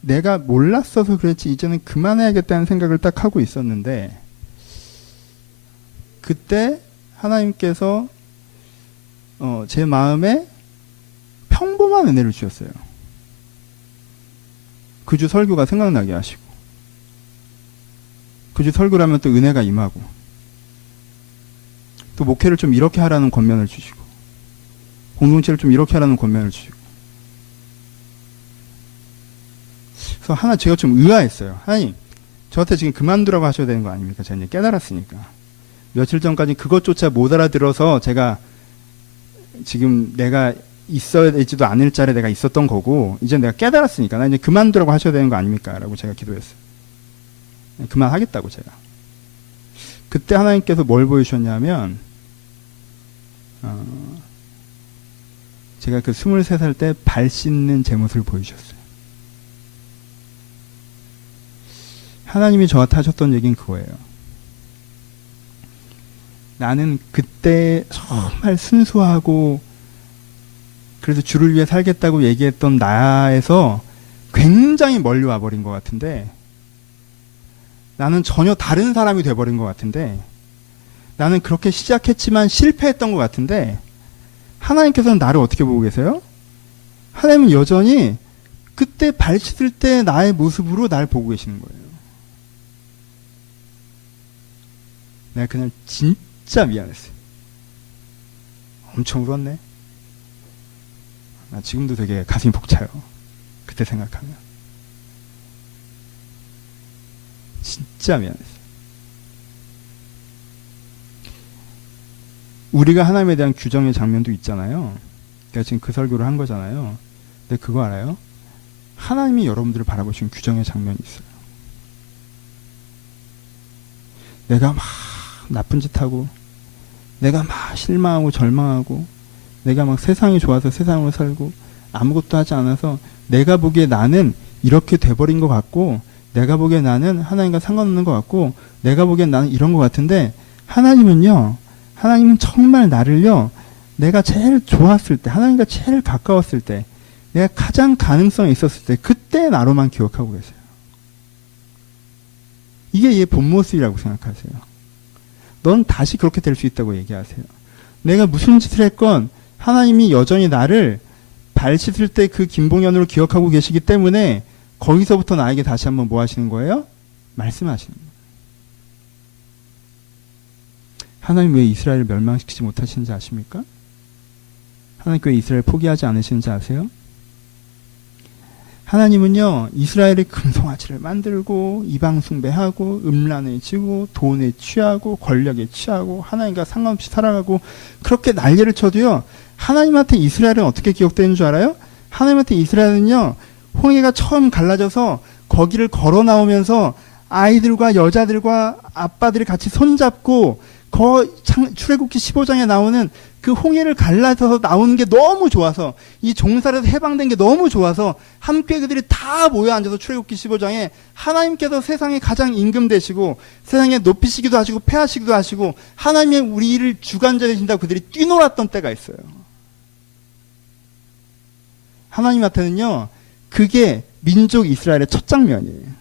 내가 몰랐어서 그렇지 이제는 그만해야겠다는 생각을 딱 하고 있었는데, 그때 하나님께서 제 마음에 평범한 은혜를 주셨어요. 그 주 설교가 생각나게 하시고, 그 주 설교를 하면 또 은혜가 임하고, 또 목회를 좀 이렇게 하라는 권면을 주시고, 공동체를 좀 이렇게 하라는 권면을 주시고. 그래서 제가 좀 의아했어요. 하나님, 저한테 지금 그만두라고 하셔야 되는 거 아닙니까? 제가 이제 깨달았으니까. 며칠 전까지 그것조차 못 알아들어서 제가 지금 내가 있어야 되지도 않을 자리에 내가 있었던 거고, 이제 내가 깨달았으니까 나 이제 그만두라고 하셔야 되는 거 아닙니까? 라고 제가 기도했어요. 그만하겠다고 제가. 그때 하나님께서 뭘 보여주셨냐면, 제가 그 23살 때 발 씻는 제 모습을 보여주셨어요. 하나님이 저한테 하셨던 얘기는 그거예요. 나는 그때 정말 순수하고 그래서 주를 위해 살겠다고 얘기했던 나에서 굉장히 멀리 와버린 것 같은데, 나는 전혀 다른 사람이 돼버린 것 같은데, 나는 그렇게 시작했지만 실패했던 것 같은데, 하나님께서는 나를 어떻게 보고 계세요? 하나님은 여전히 그때 발 씻을 때 나의 모습으로 날 보고 계시는 거예요. 내가 그날 진짜 미안했어요. 엄청 울었네. 나 지금도 되게 가슴이 벅차요. 그때 생각하면. 진짜 미안했어요. 우리가 하나님에 대한 규정의 장면도 있잖아요. 제가 지금 그 설교를 한 거잖아요. 근데 그거 알아요? 하나님이 여러분들을 바라보시는 규정의 장면이 있어요. 내가 막 나쁜 짓 하고, 내가 막 실망하고 절망하고, 내가 막 세상이 좋아서 세상으로 살고, 아무것도 하지 않아서 내가 보기에 나는 이렇게 돼버린 것 같고, 내가 보기에 나는 하나님과 상관없는 것 같고, 내가 보기엔 나는 이런 것 같은데, 하나님은 정말 나를요, 내가 제일 좋았을 때, 하나님과 제일 가까웠을 때, 내가 가장 가능성이 있었을 때, 그때 나로만 기억하고 계세요. 이게 얘 본 모습이라고 생각하세요. 넌 다시 그렇게 될 수 있다고 얘기하세요. 내가 무슨 짓을 했건 하나님이 여전히 나를 발 씻을 때 그 김봉현으로 기억하고 계시기 때문에 거기서부터 나에게 다시 한번 뭐 하시는 거예요? 말씀하시는 거예요. 하나님 왜 이스라엘을 멸망시키지 못하시는지 아십니까? 하나님 왜 이스라엘 포기하지 않으시는지 아세요? 하나님은요, 이스라엘의 금송아지를 만들고 이방 숭배하고 음란에 지고 돈에 취하고 권력에 취하고 하나님과 상관없이 살아가고 그렇게 난리를 쳐도요, 하나님한테 이스라엘은 어떻게 기억되는 줄 알아요? 하나님한테 이스라엘은요, 홍해가 처음 갈라져서 거기를 걸어 나오면서 아이들과 여자들과 아빠들이 같이 손잡고 출애굽기 15장에 나오는 그 홍해를 갈라져서 나오는 게 너무 좋아서, 이 종살에서 해방된 게 너무 좋아서 함께 그들이 다 모여 앉아서 출애굽기 15장에 하나님께서 세상에 가장 임금되시고 세상에 높이시기도 하시고 패하시기도 하시고 하나님의 우리를 주관자 되신다고 그들이 뛰놀았던 때가 있어요. 하나님한테는요, 그게 민족 이스라엘의 첫 장면이에요.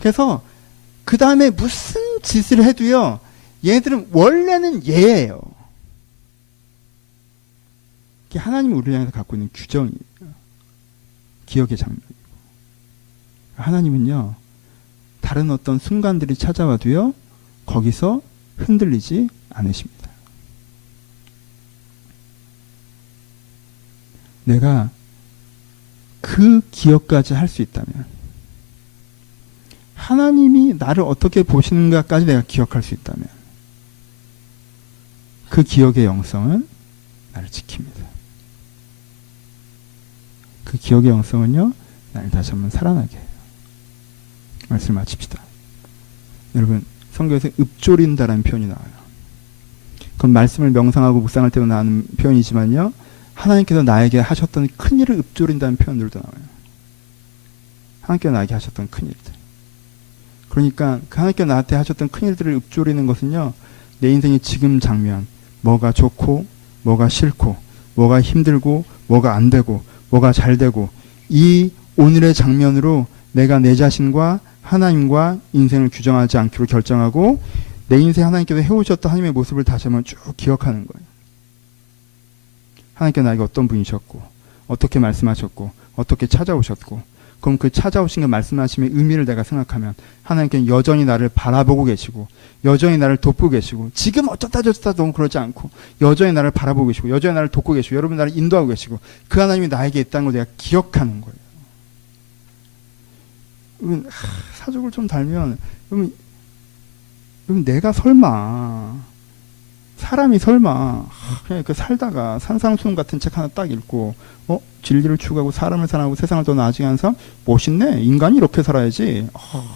그래서 그 다음에 무슨 짓을 해도요, 얘들은 원래는 예예요. 이게 하나님이 우리를 향해서 갖고 있는 규정이에요. 기억의 장면이고. 하나님은요, 다른 어떤 순간들이 찾아와도요, 거기서 흔들리지 않으십니다. 내가 그 기억까지 할 수 있다면, 하나님이 나를 어떻게 보시는가까지 내가 기억할 수 있다면, 그 기억의 영성은 나를 지킵니다. 그 기억의 영성은요, 나를 다시 한번 살아나게 해요. 말씀 마칩시다. 여러분, 성경에서 읊조린다라는 표현이 나와요. 그건 말씀을 명상하고 묵상할 때도 나오는 표현이지만요, 하나님께서 나에게 하셨던 큰일을 읊조린다는 표현들도 나와요. 하나님께서 나에게 하셨던 큰일들. 그러니까 그 하나님께서 나한테 하셨던 큰일들을 읊조리는 것은요, 내 인생의 지금 장면, 뭐가 좋고 뭐가 싫고 뭐가 힘들고 뭐가 안 되고 뭐가 잘 되고, 이 오늘의 장면으로 내가 내 자신과 하나님과 인생을 규정하지 않기로 결정하고, 내 인생 하나님께서 해오셨던 하나님의 모습을 다시 한번 쭉 기억하는 거예요. 하나님께서 나에게 어떤 분이셨고, 어떻게 말씀하셨고, 어떻게 찾아오셨고, 그럼 그 찾아오신 그 말씀하심의 의미를 내가 생각하면, 하나님께는 여전히 나를 바라보고 계시고, 여전히 나를 돕고 계시고, 지금 어쩌다 저쩌다 너무 그러지 않고, 여전히 나를 바라보고 계시고, 여전히 나를 돕고 계시고, 여러분 나를 인도하고 계시고, 그 하나님이 나에게 있다는 걸 내가 기억하는 거예요. 여러분, 사족을 좀 달면, 여러분 내가 설마, 사람이 설마 그냥 그 살다가 산상수훈 같은 책 하나 딱 읽고, 진리를 추구하고 사람을 사랑하고 세상을 더 나아지게 하는 사람 멋있네, 인간이 이렇게 살아야지,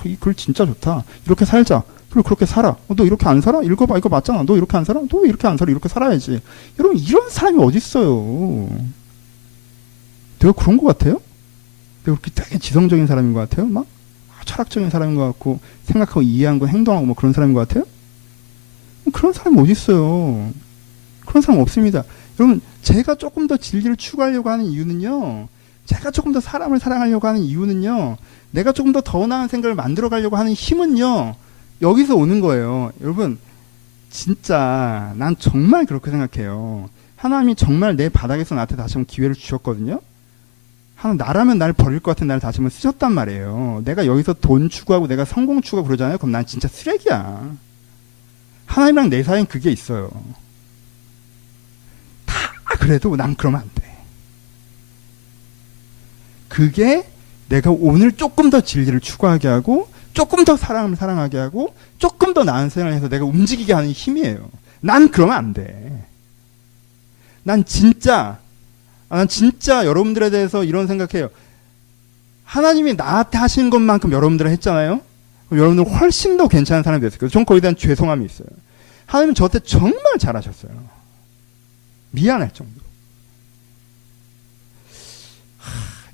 이 글 진짜 좋다, 이렇게 살자, 그리고 그렇게 살아, 너 이렇게 안 살아? 읽어봐, 이거 맞잖아, 너 이렇게 안 살아? 너 왜 이렇게 안 살아? 이렇게 살아야지. 여러분, 이런 사람이 어디 있어요? 내가 그런 것 같아요? 내가 그렇게 되게 지성적인 사람인 것 같아요? 막 철학적인 사람인 것 같고, 생각하고 이해한 거 행동하고 뭐 그런 사람인 것 같아요? 그런 사람이 어디 있어요? 그런 사람 없습니다. 여러분, 제가 조금 더 진리를 추구하려고 하는 이유는요, 제가 조금 더 사람을 사랑하려고 하는 이유는요, 내가 조금 더 나은 생각을 만들어 가려고 하는 힘은요, 여기서 오는 거예요. 여러분, 진짜 난 정말 그렇게 생각해요. 하나님이 정말 내 바닥에서 나한테 다시 한번 기회를 주셨거든요. 나라면 날 버릴 것 같은 나를 다시 한번 쓰셨단 말이에요. 내가 여기서 돈 추구하고 내가 성공 추구하고 그러잖아요. 그럼 난 진짜 쓰레기야. 하나님이랑 내 사이엔 그게 있어요. 다 그래도 난 그러면 안 돼. 그게 내가 오늘 조금 더 진리를 추구하게 하고, 조금 더 사람을 사랑하게 하고, 조금 더 나은 생활을 해서 내가 움직이게 하는 힘이에요. 난 그러면 안 돼. 난 진짜 여러분들에 대해서 이런 생각해요. 하나님이 나한테 하신 것만큼 여러분들은 했잖아요. 여러분들 훨씬 더 괜찮은 사람이 됐을 거예요. 전 거기에 대한 죄송함이 있어요. 하나님은 저한테 정말 잘하셨어요. 미안할 정도로.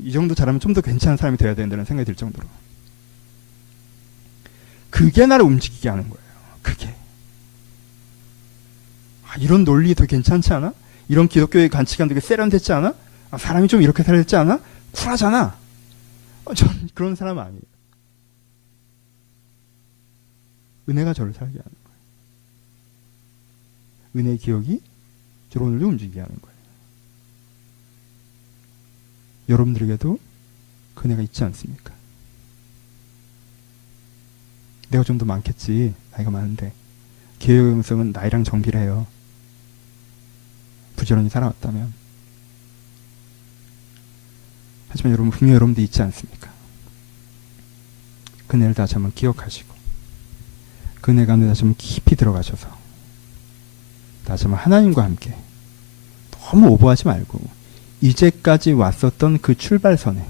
이 정도 잘하면 좀 더 괜찮은 사람이 돼야 된다는 생각이 들 정도로. 그게 나를 움직이게 하는 거예요. 그게. 이런 논리 더 괜찮지 않아? 이런 기독교의 가치관 되게 세련됐지 않아? 사람이 좀 이렇게 살아야 되지 않아? 쿨하잖아. 전 그런 사람 아니에요. 은혜가 저를 살게 하는 거예요. 은혜의 기억이 저를 오늘도 움직이게 하는 거예요. 여러분들에게도 그 은혜가 있지 않습니까? 내가 좀 더 많겠지. 나이가 많은데. 기회의 영성은 나이랑 정비를 해요. 부지런히 살아왔다면. 하지만 여러분, 분명히 여러분도 있지 않습니까? 그 은혜를 다시 한번 기억하시고, 그 은혜 가운데 다시 한번 깊이 들어가셔서 다시 한번 하나님과 함께, 너무 오버하지 말고 이제까지 왔었던 그 출발선에,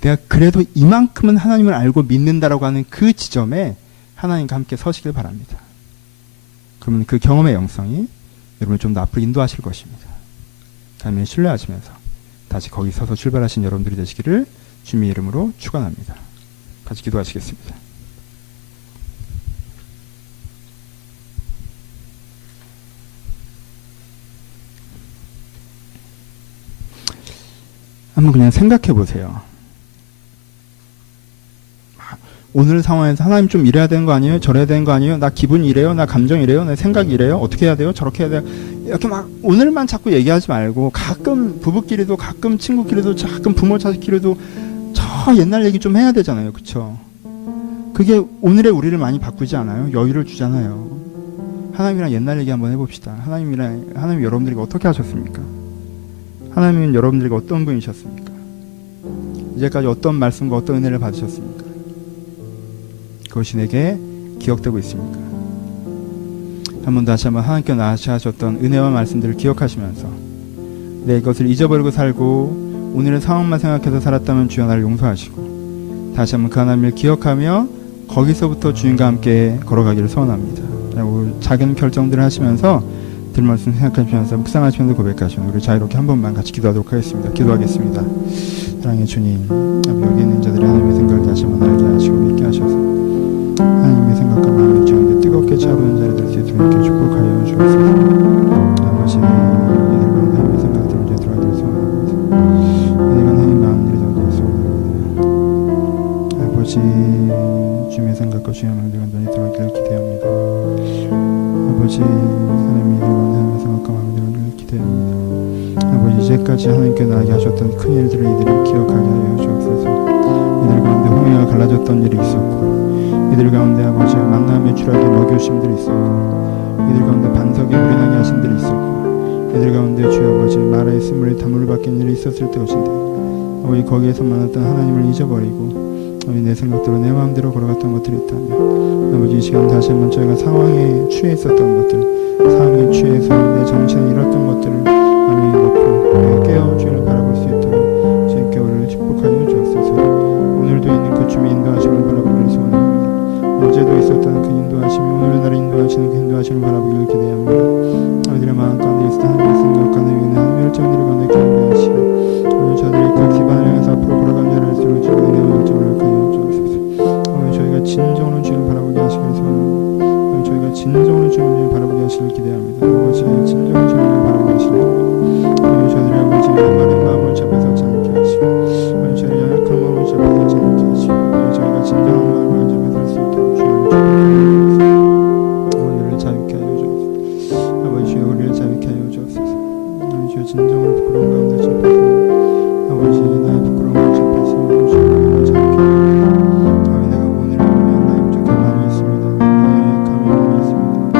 내가 그래도 이만큼은 하나님을 알고 믿는다라고 하는 그 지점에 하나님과 함께 서시길 바랍니다. 그러면 그 경험의 영성이 여러분을 좀 더 앞으로 인도하실 것입니다. 하나님을 신뢰하시면서 다시 거기 서서 출발하신 여러분들이 되시기를 주님의 이름으로 축원합니다. 같이 기도하시겠습니다. 한번 그냥 생각해 보세요. 오늘 상황에서 하나님 좀 이래야 되는 거 아니에요? 저래야 되는 거 아니에요? 나 기분이 이래요? 나 감정이 이래요? 내 생각이 이래요? 어떻게 해야 돼요? 저렇게 해야 돼요? 이렇게 막 오늘만 자꾸 얘기하지 말고 가끔 부부끼리도 가끔 친구끼리도 가끔 부모 자식끼리도 저 옛날 얘기 좀 해야 되잖아요. 그쵸? 그게 오늘의 우리를 많이 바꾸지 않아요? 여유를 주잖아요. 하나님이랑 옛날 얘기 한번 해봅시다. 하나님 여러분들에게 어떻게 하셨습니까? 하나님은 여러분들에게 어떤 분이셨습니까? 이제까지 어떤 말씀과 어떤 은혜를 받으셨습니까? 그것이 내게 기억되고 있습니까? 다시 한번 하나님께 나아하셨던 은혜와 말씀들을 기억하시면서 내 이것을 잊어버리고 살고 오늘의 상황만 생각해서 살았다면 주여 나를 용서하시고 다시 한번 그 하나님을 기억하며 거기서부터 주님과 함께 걸어가기를 소원합니다. 라고 작은 결정들을 하시면서 들 말씀 생각하시면서 묵상하시면서 고백하시면 우리 자유롭게 한 번만 같이 기도하도록 하겠습니다. 기도하겠습니다. 사랑의 주님, 여기 있는 자들이 하나님의 생각을 다시 한번 알게 하시고 믿게 하셔서 하나님의 생각과 마음을 정하게 뜨겁게 차오르는 자리 될 수 있도록 이렇게 축복하여 주옵소서. 아버지, 이들과 하나님의 생각들을 이제 들어가길 소원합니다. 이들과 하나님의 마음들을 들어가길 소원합니다. 아버지, 주님의 생각과 주님의 마음들을 완전히 들어가기를 기대합니다. 아버지, 하나님의 이들과 하나님의 생각과 마음을 들어가기를 기대합니다. 아버지, 이제까지 하나님께 나에게 하셨던 큰 일들을 이들이 기억하게 하여 주옵소서. 이들 가운데 홍해가 갈라졌던 일이 있었고 이들 가운데 아버지 만남의 추락에 먹여주심들이 있었고 이들 가운데 반석에 물이 나게 하심들이 있었고 이들 가운데 주 아버지 마라의 쓴물이 단물을 바뀐 일이 있었을 것인데 아버지 거기에서 만났던 하나님을 잊어버리고 아버지 내 생각대로 내 마음대로 걸어갔던 것들이 있다면 아버지 이 시간 다시 한번 저희가 상황에 취해 있었던 것들 상황에 취해서 내 정신을 잃었던 것들을 아버지 놓고 깨어 주님을 바라볼 수 있도록 주님께 우리를 축복하여 주옵소서. 오늘도 있는 그 주님의 인도하심을 바라보기를 소원합니다. 어제도 있었던 그 인도하심이 오늘의 나를 인도하시는 그 인도하심을 바라보기를 기대합니다. 아버지의 마음 가운데 있었던 하나님의 생각 가운데 있는 하나님의 열정들을 가운데 경배하시고 오늘 저들이 그 기반을 향해서 앞으로 걸어가는 자를 할수록 주님의 은혜와 열정을 하여 주옵소서. 오늘 저희가 진정으로 주님을 바라보게 하시기를 소원합니다. 오늘 저희가 진정으로 주님을 바라보게 하시기를 기대합니다. 아버지 진정으로 주님을 바라보게 하시기를 오늘 저들이 아버지 마른 마음을 잡아서 하지 않게 하시고 오늘 저희가 연약한 마음을 잡아서 하지 않게 하시고 오늘 저희가 진정한 마음을 잡아서 할 수 있도록 우리를 자유케 하여 주옵소서. 아버지 주여 우리를 자유케 하여 주옵소서. 아버지 주여 진정으로 부끄러운 가운데 잡혀서 아버지 나의 부끄러움을 잡혀서 주님을 자유케 하여 아버지 내가 오늘의 보면 나의 부족함이 많이 있습니다. 나의 연약함이 많이 있습니다.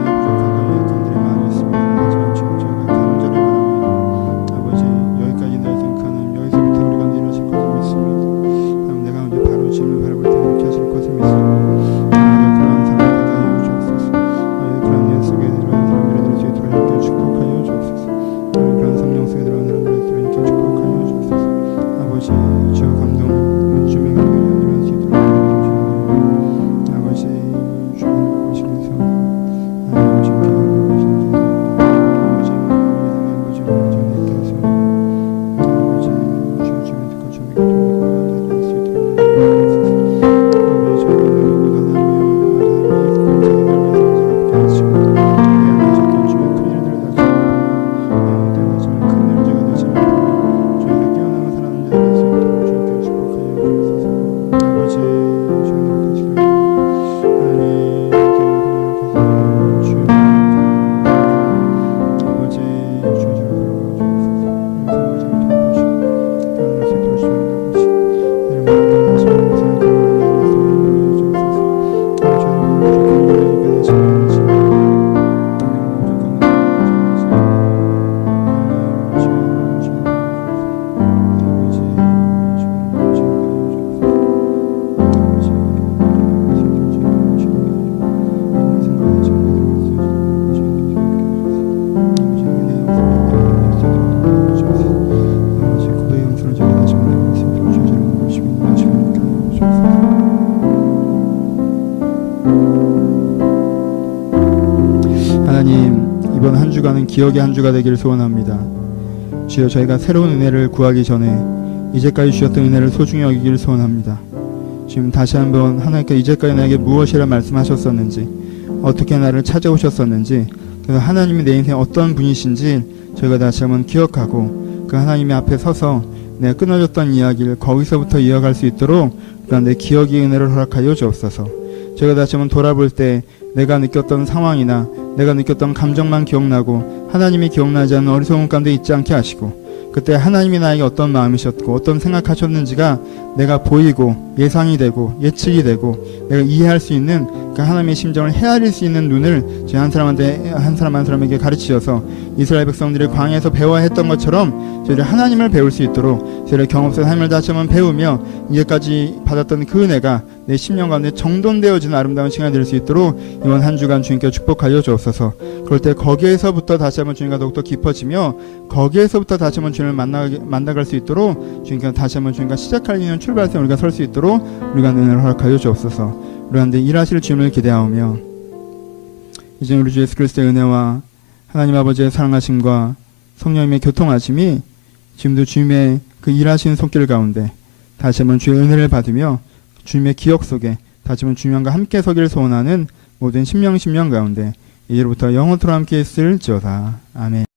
나의 부족함과 연약함들이 많이 있습니다. 하지만 주님 저희가 간절히 바랍니다. 아버지 여기까지 내가 생각하는 여기서부터 우리가 이루어질 것을 믿습니다. 하나님 내가 언제 바로 주님을 바라볼 때 그렇게 하실 것을 믿습니다. 이번 한 주간은 기억의 한 주가 되기를 소원합니다. 주여 저희가 새로운 은혜를 구하기 전에 이제까지 주셨던 은혜를 소중히 여기기를 소원합니다. 지금 다시 한번 하나님께 이제까지 나에게 무엇이라 말씀하셨었는지 어떻게 나를 찾아오셨었는지 그래서 하나님이 내 인생에 어떤 분이신지 저희가 다시 한번 기억하고 그 하나님의 앞에 서서 내가 끊어졌던 이야기를 거기서부터 이어갈 수 있도록 그런데 기억의 은혜를 허락하여 주옵소서. 제가 다시 한번 돌아볼 때 내가 느꼈던 상황이나 내가 느꼈던 감정만 기억나고 하나님이 기억나지 않는 어리석은 가운데 있지 않게 하시고, 그때 하나님이 나에게 어떤 마음이셨고 어떤 생각하셨는지가 내가 보이고 예상이 되고 예측이 되고 내가 이해할 수 있는 그 하나님의 심정을 헤아릴 수 있는 눈을 저희 한 사람에게 가르치셔서 이스라엘 백성들이 광야에서 배워야 했던 것처럼 저희를 하나님을 배울 수 있도록, 저희를 경험 속에서 하나님을 다시 한번 배우며 이제까지 받았던 그 은혜가 내 심령 가운데 정돈되어지는 아름다운 시간이 될 수 있도록 이번 한 주간 주님께 축복하여 주옵소서. 그럴 때 거기에서부터 다시 한번 주님과 더욱더 깊어지며 거기에서부터 다시 한번 주님을 만나갈 수 있도록 주님께 다시 한번 주님과 시작할 수 있는 출발선에 우리가 설 수 있도록 우리가 은혜를 허락하여 주옵소서. 우리 가운데 일하실 주님을 기대하오며 이제 우리 주 예수 그리스도의 은혜와 하나님 아버지의 사랑하심과 성령님의 교통하심이 지금도 주님의 그 일하시는 손길 가운데 다시 한번 주의 은혜를 받으며 주님의 기억 속에 다시 한번 주님과 함께 서기를 소원하는 모든 심령 가운데 이제로부터 영원토록 함께 있을지어다. 아멘.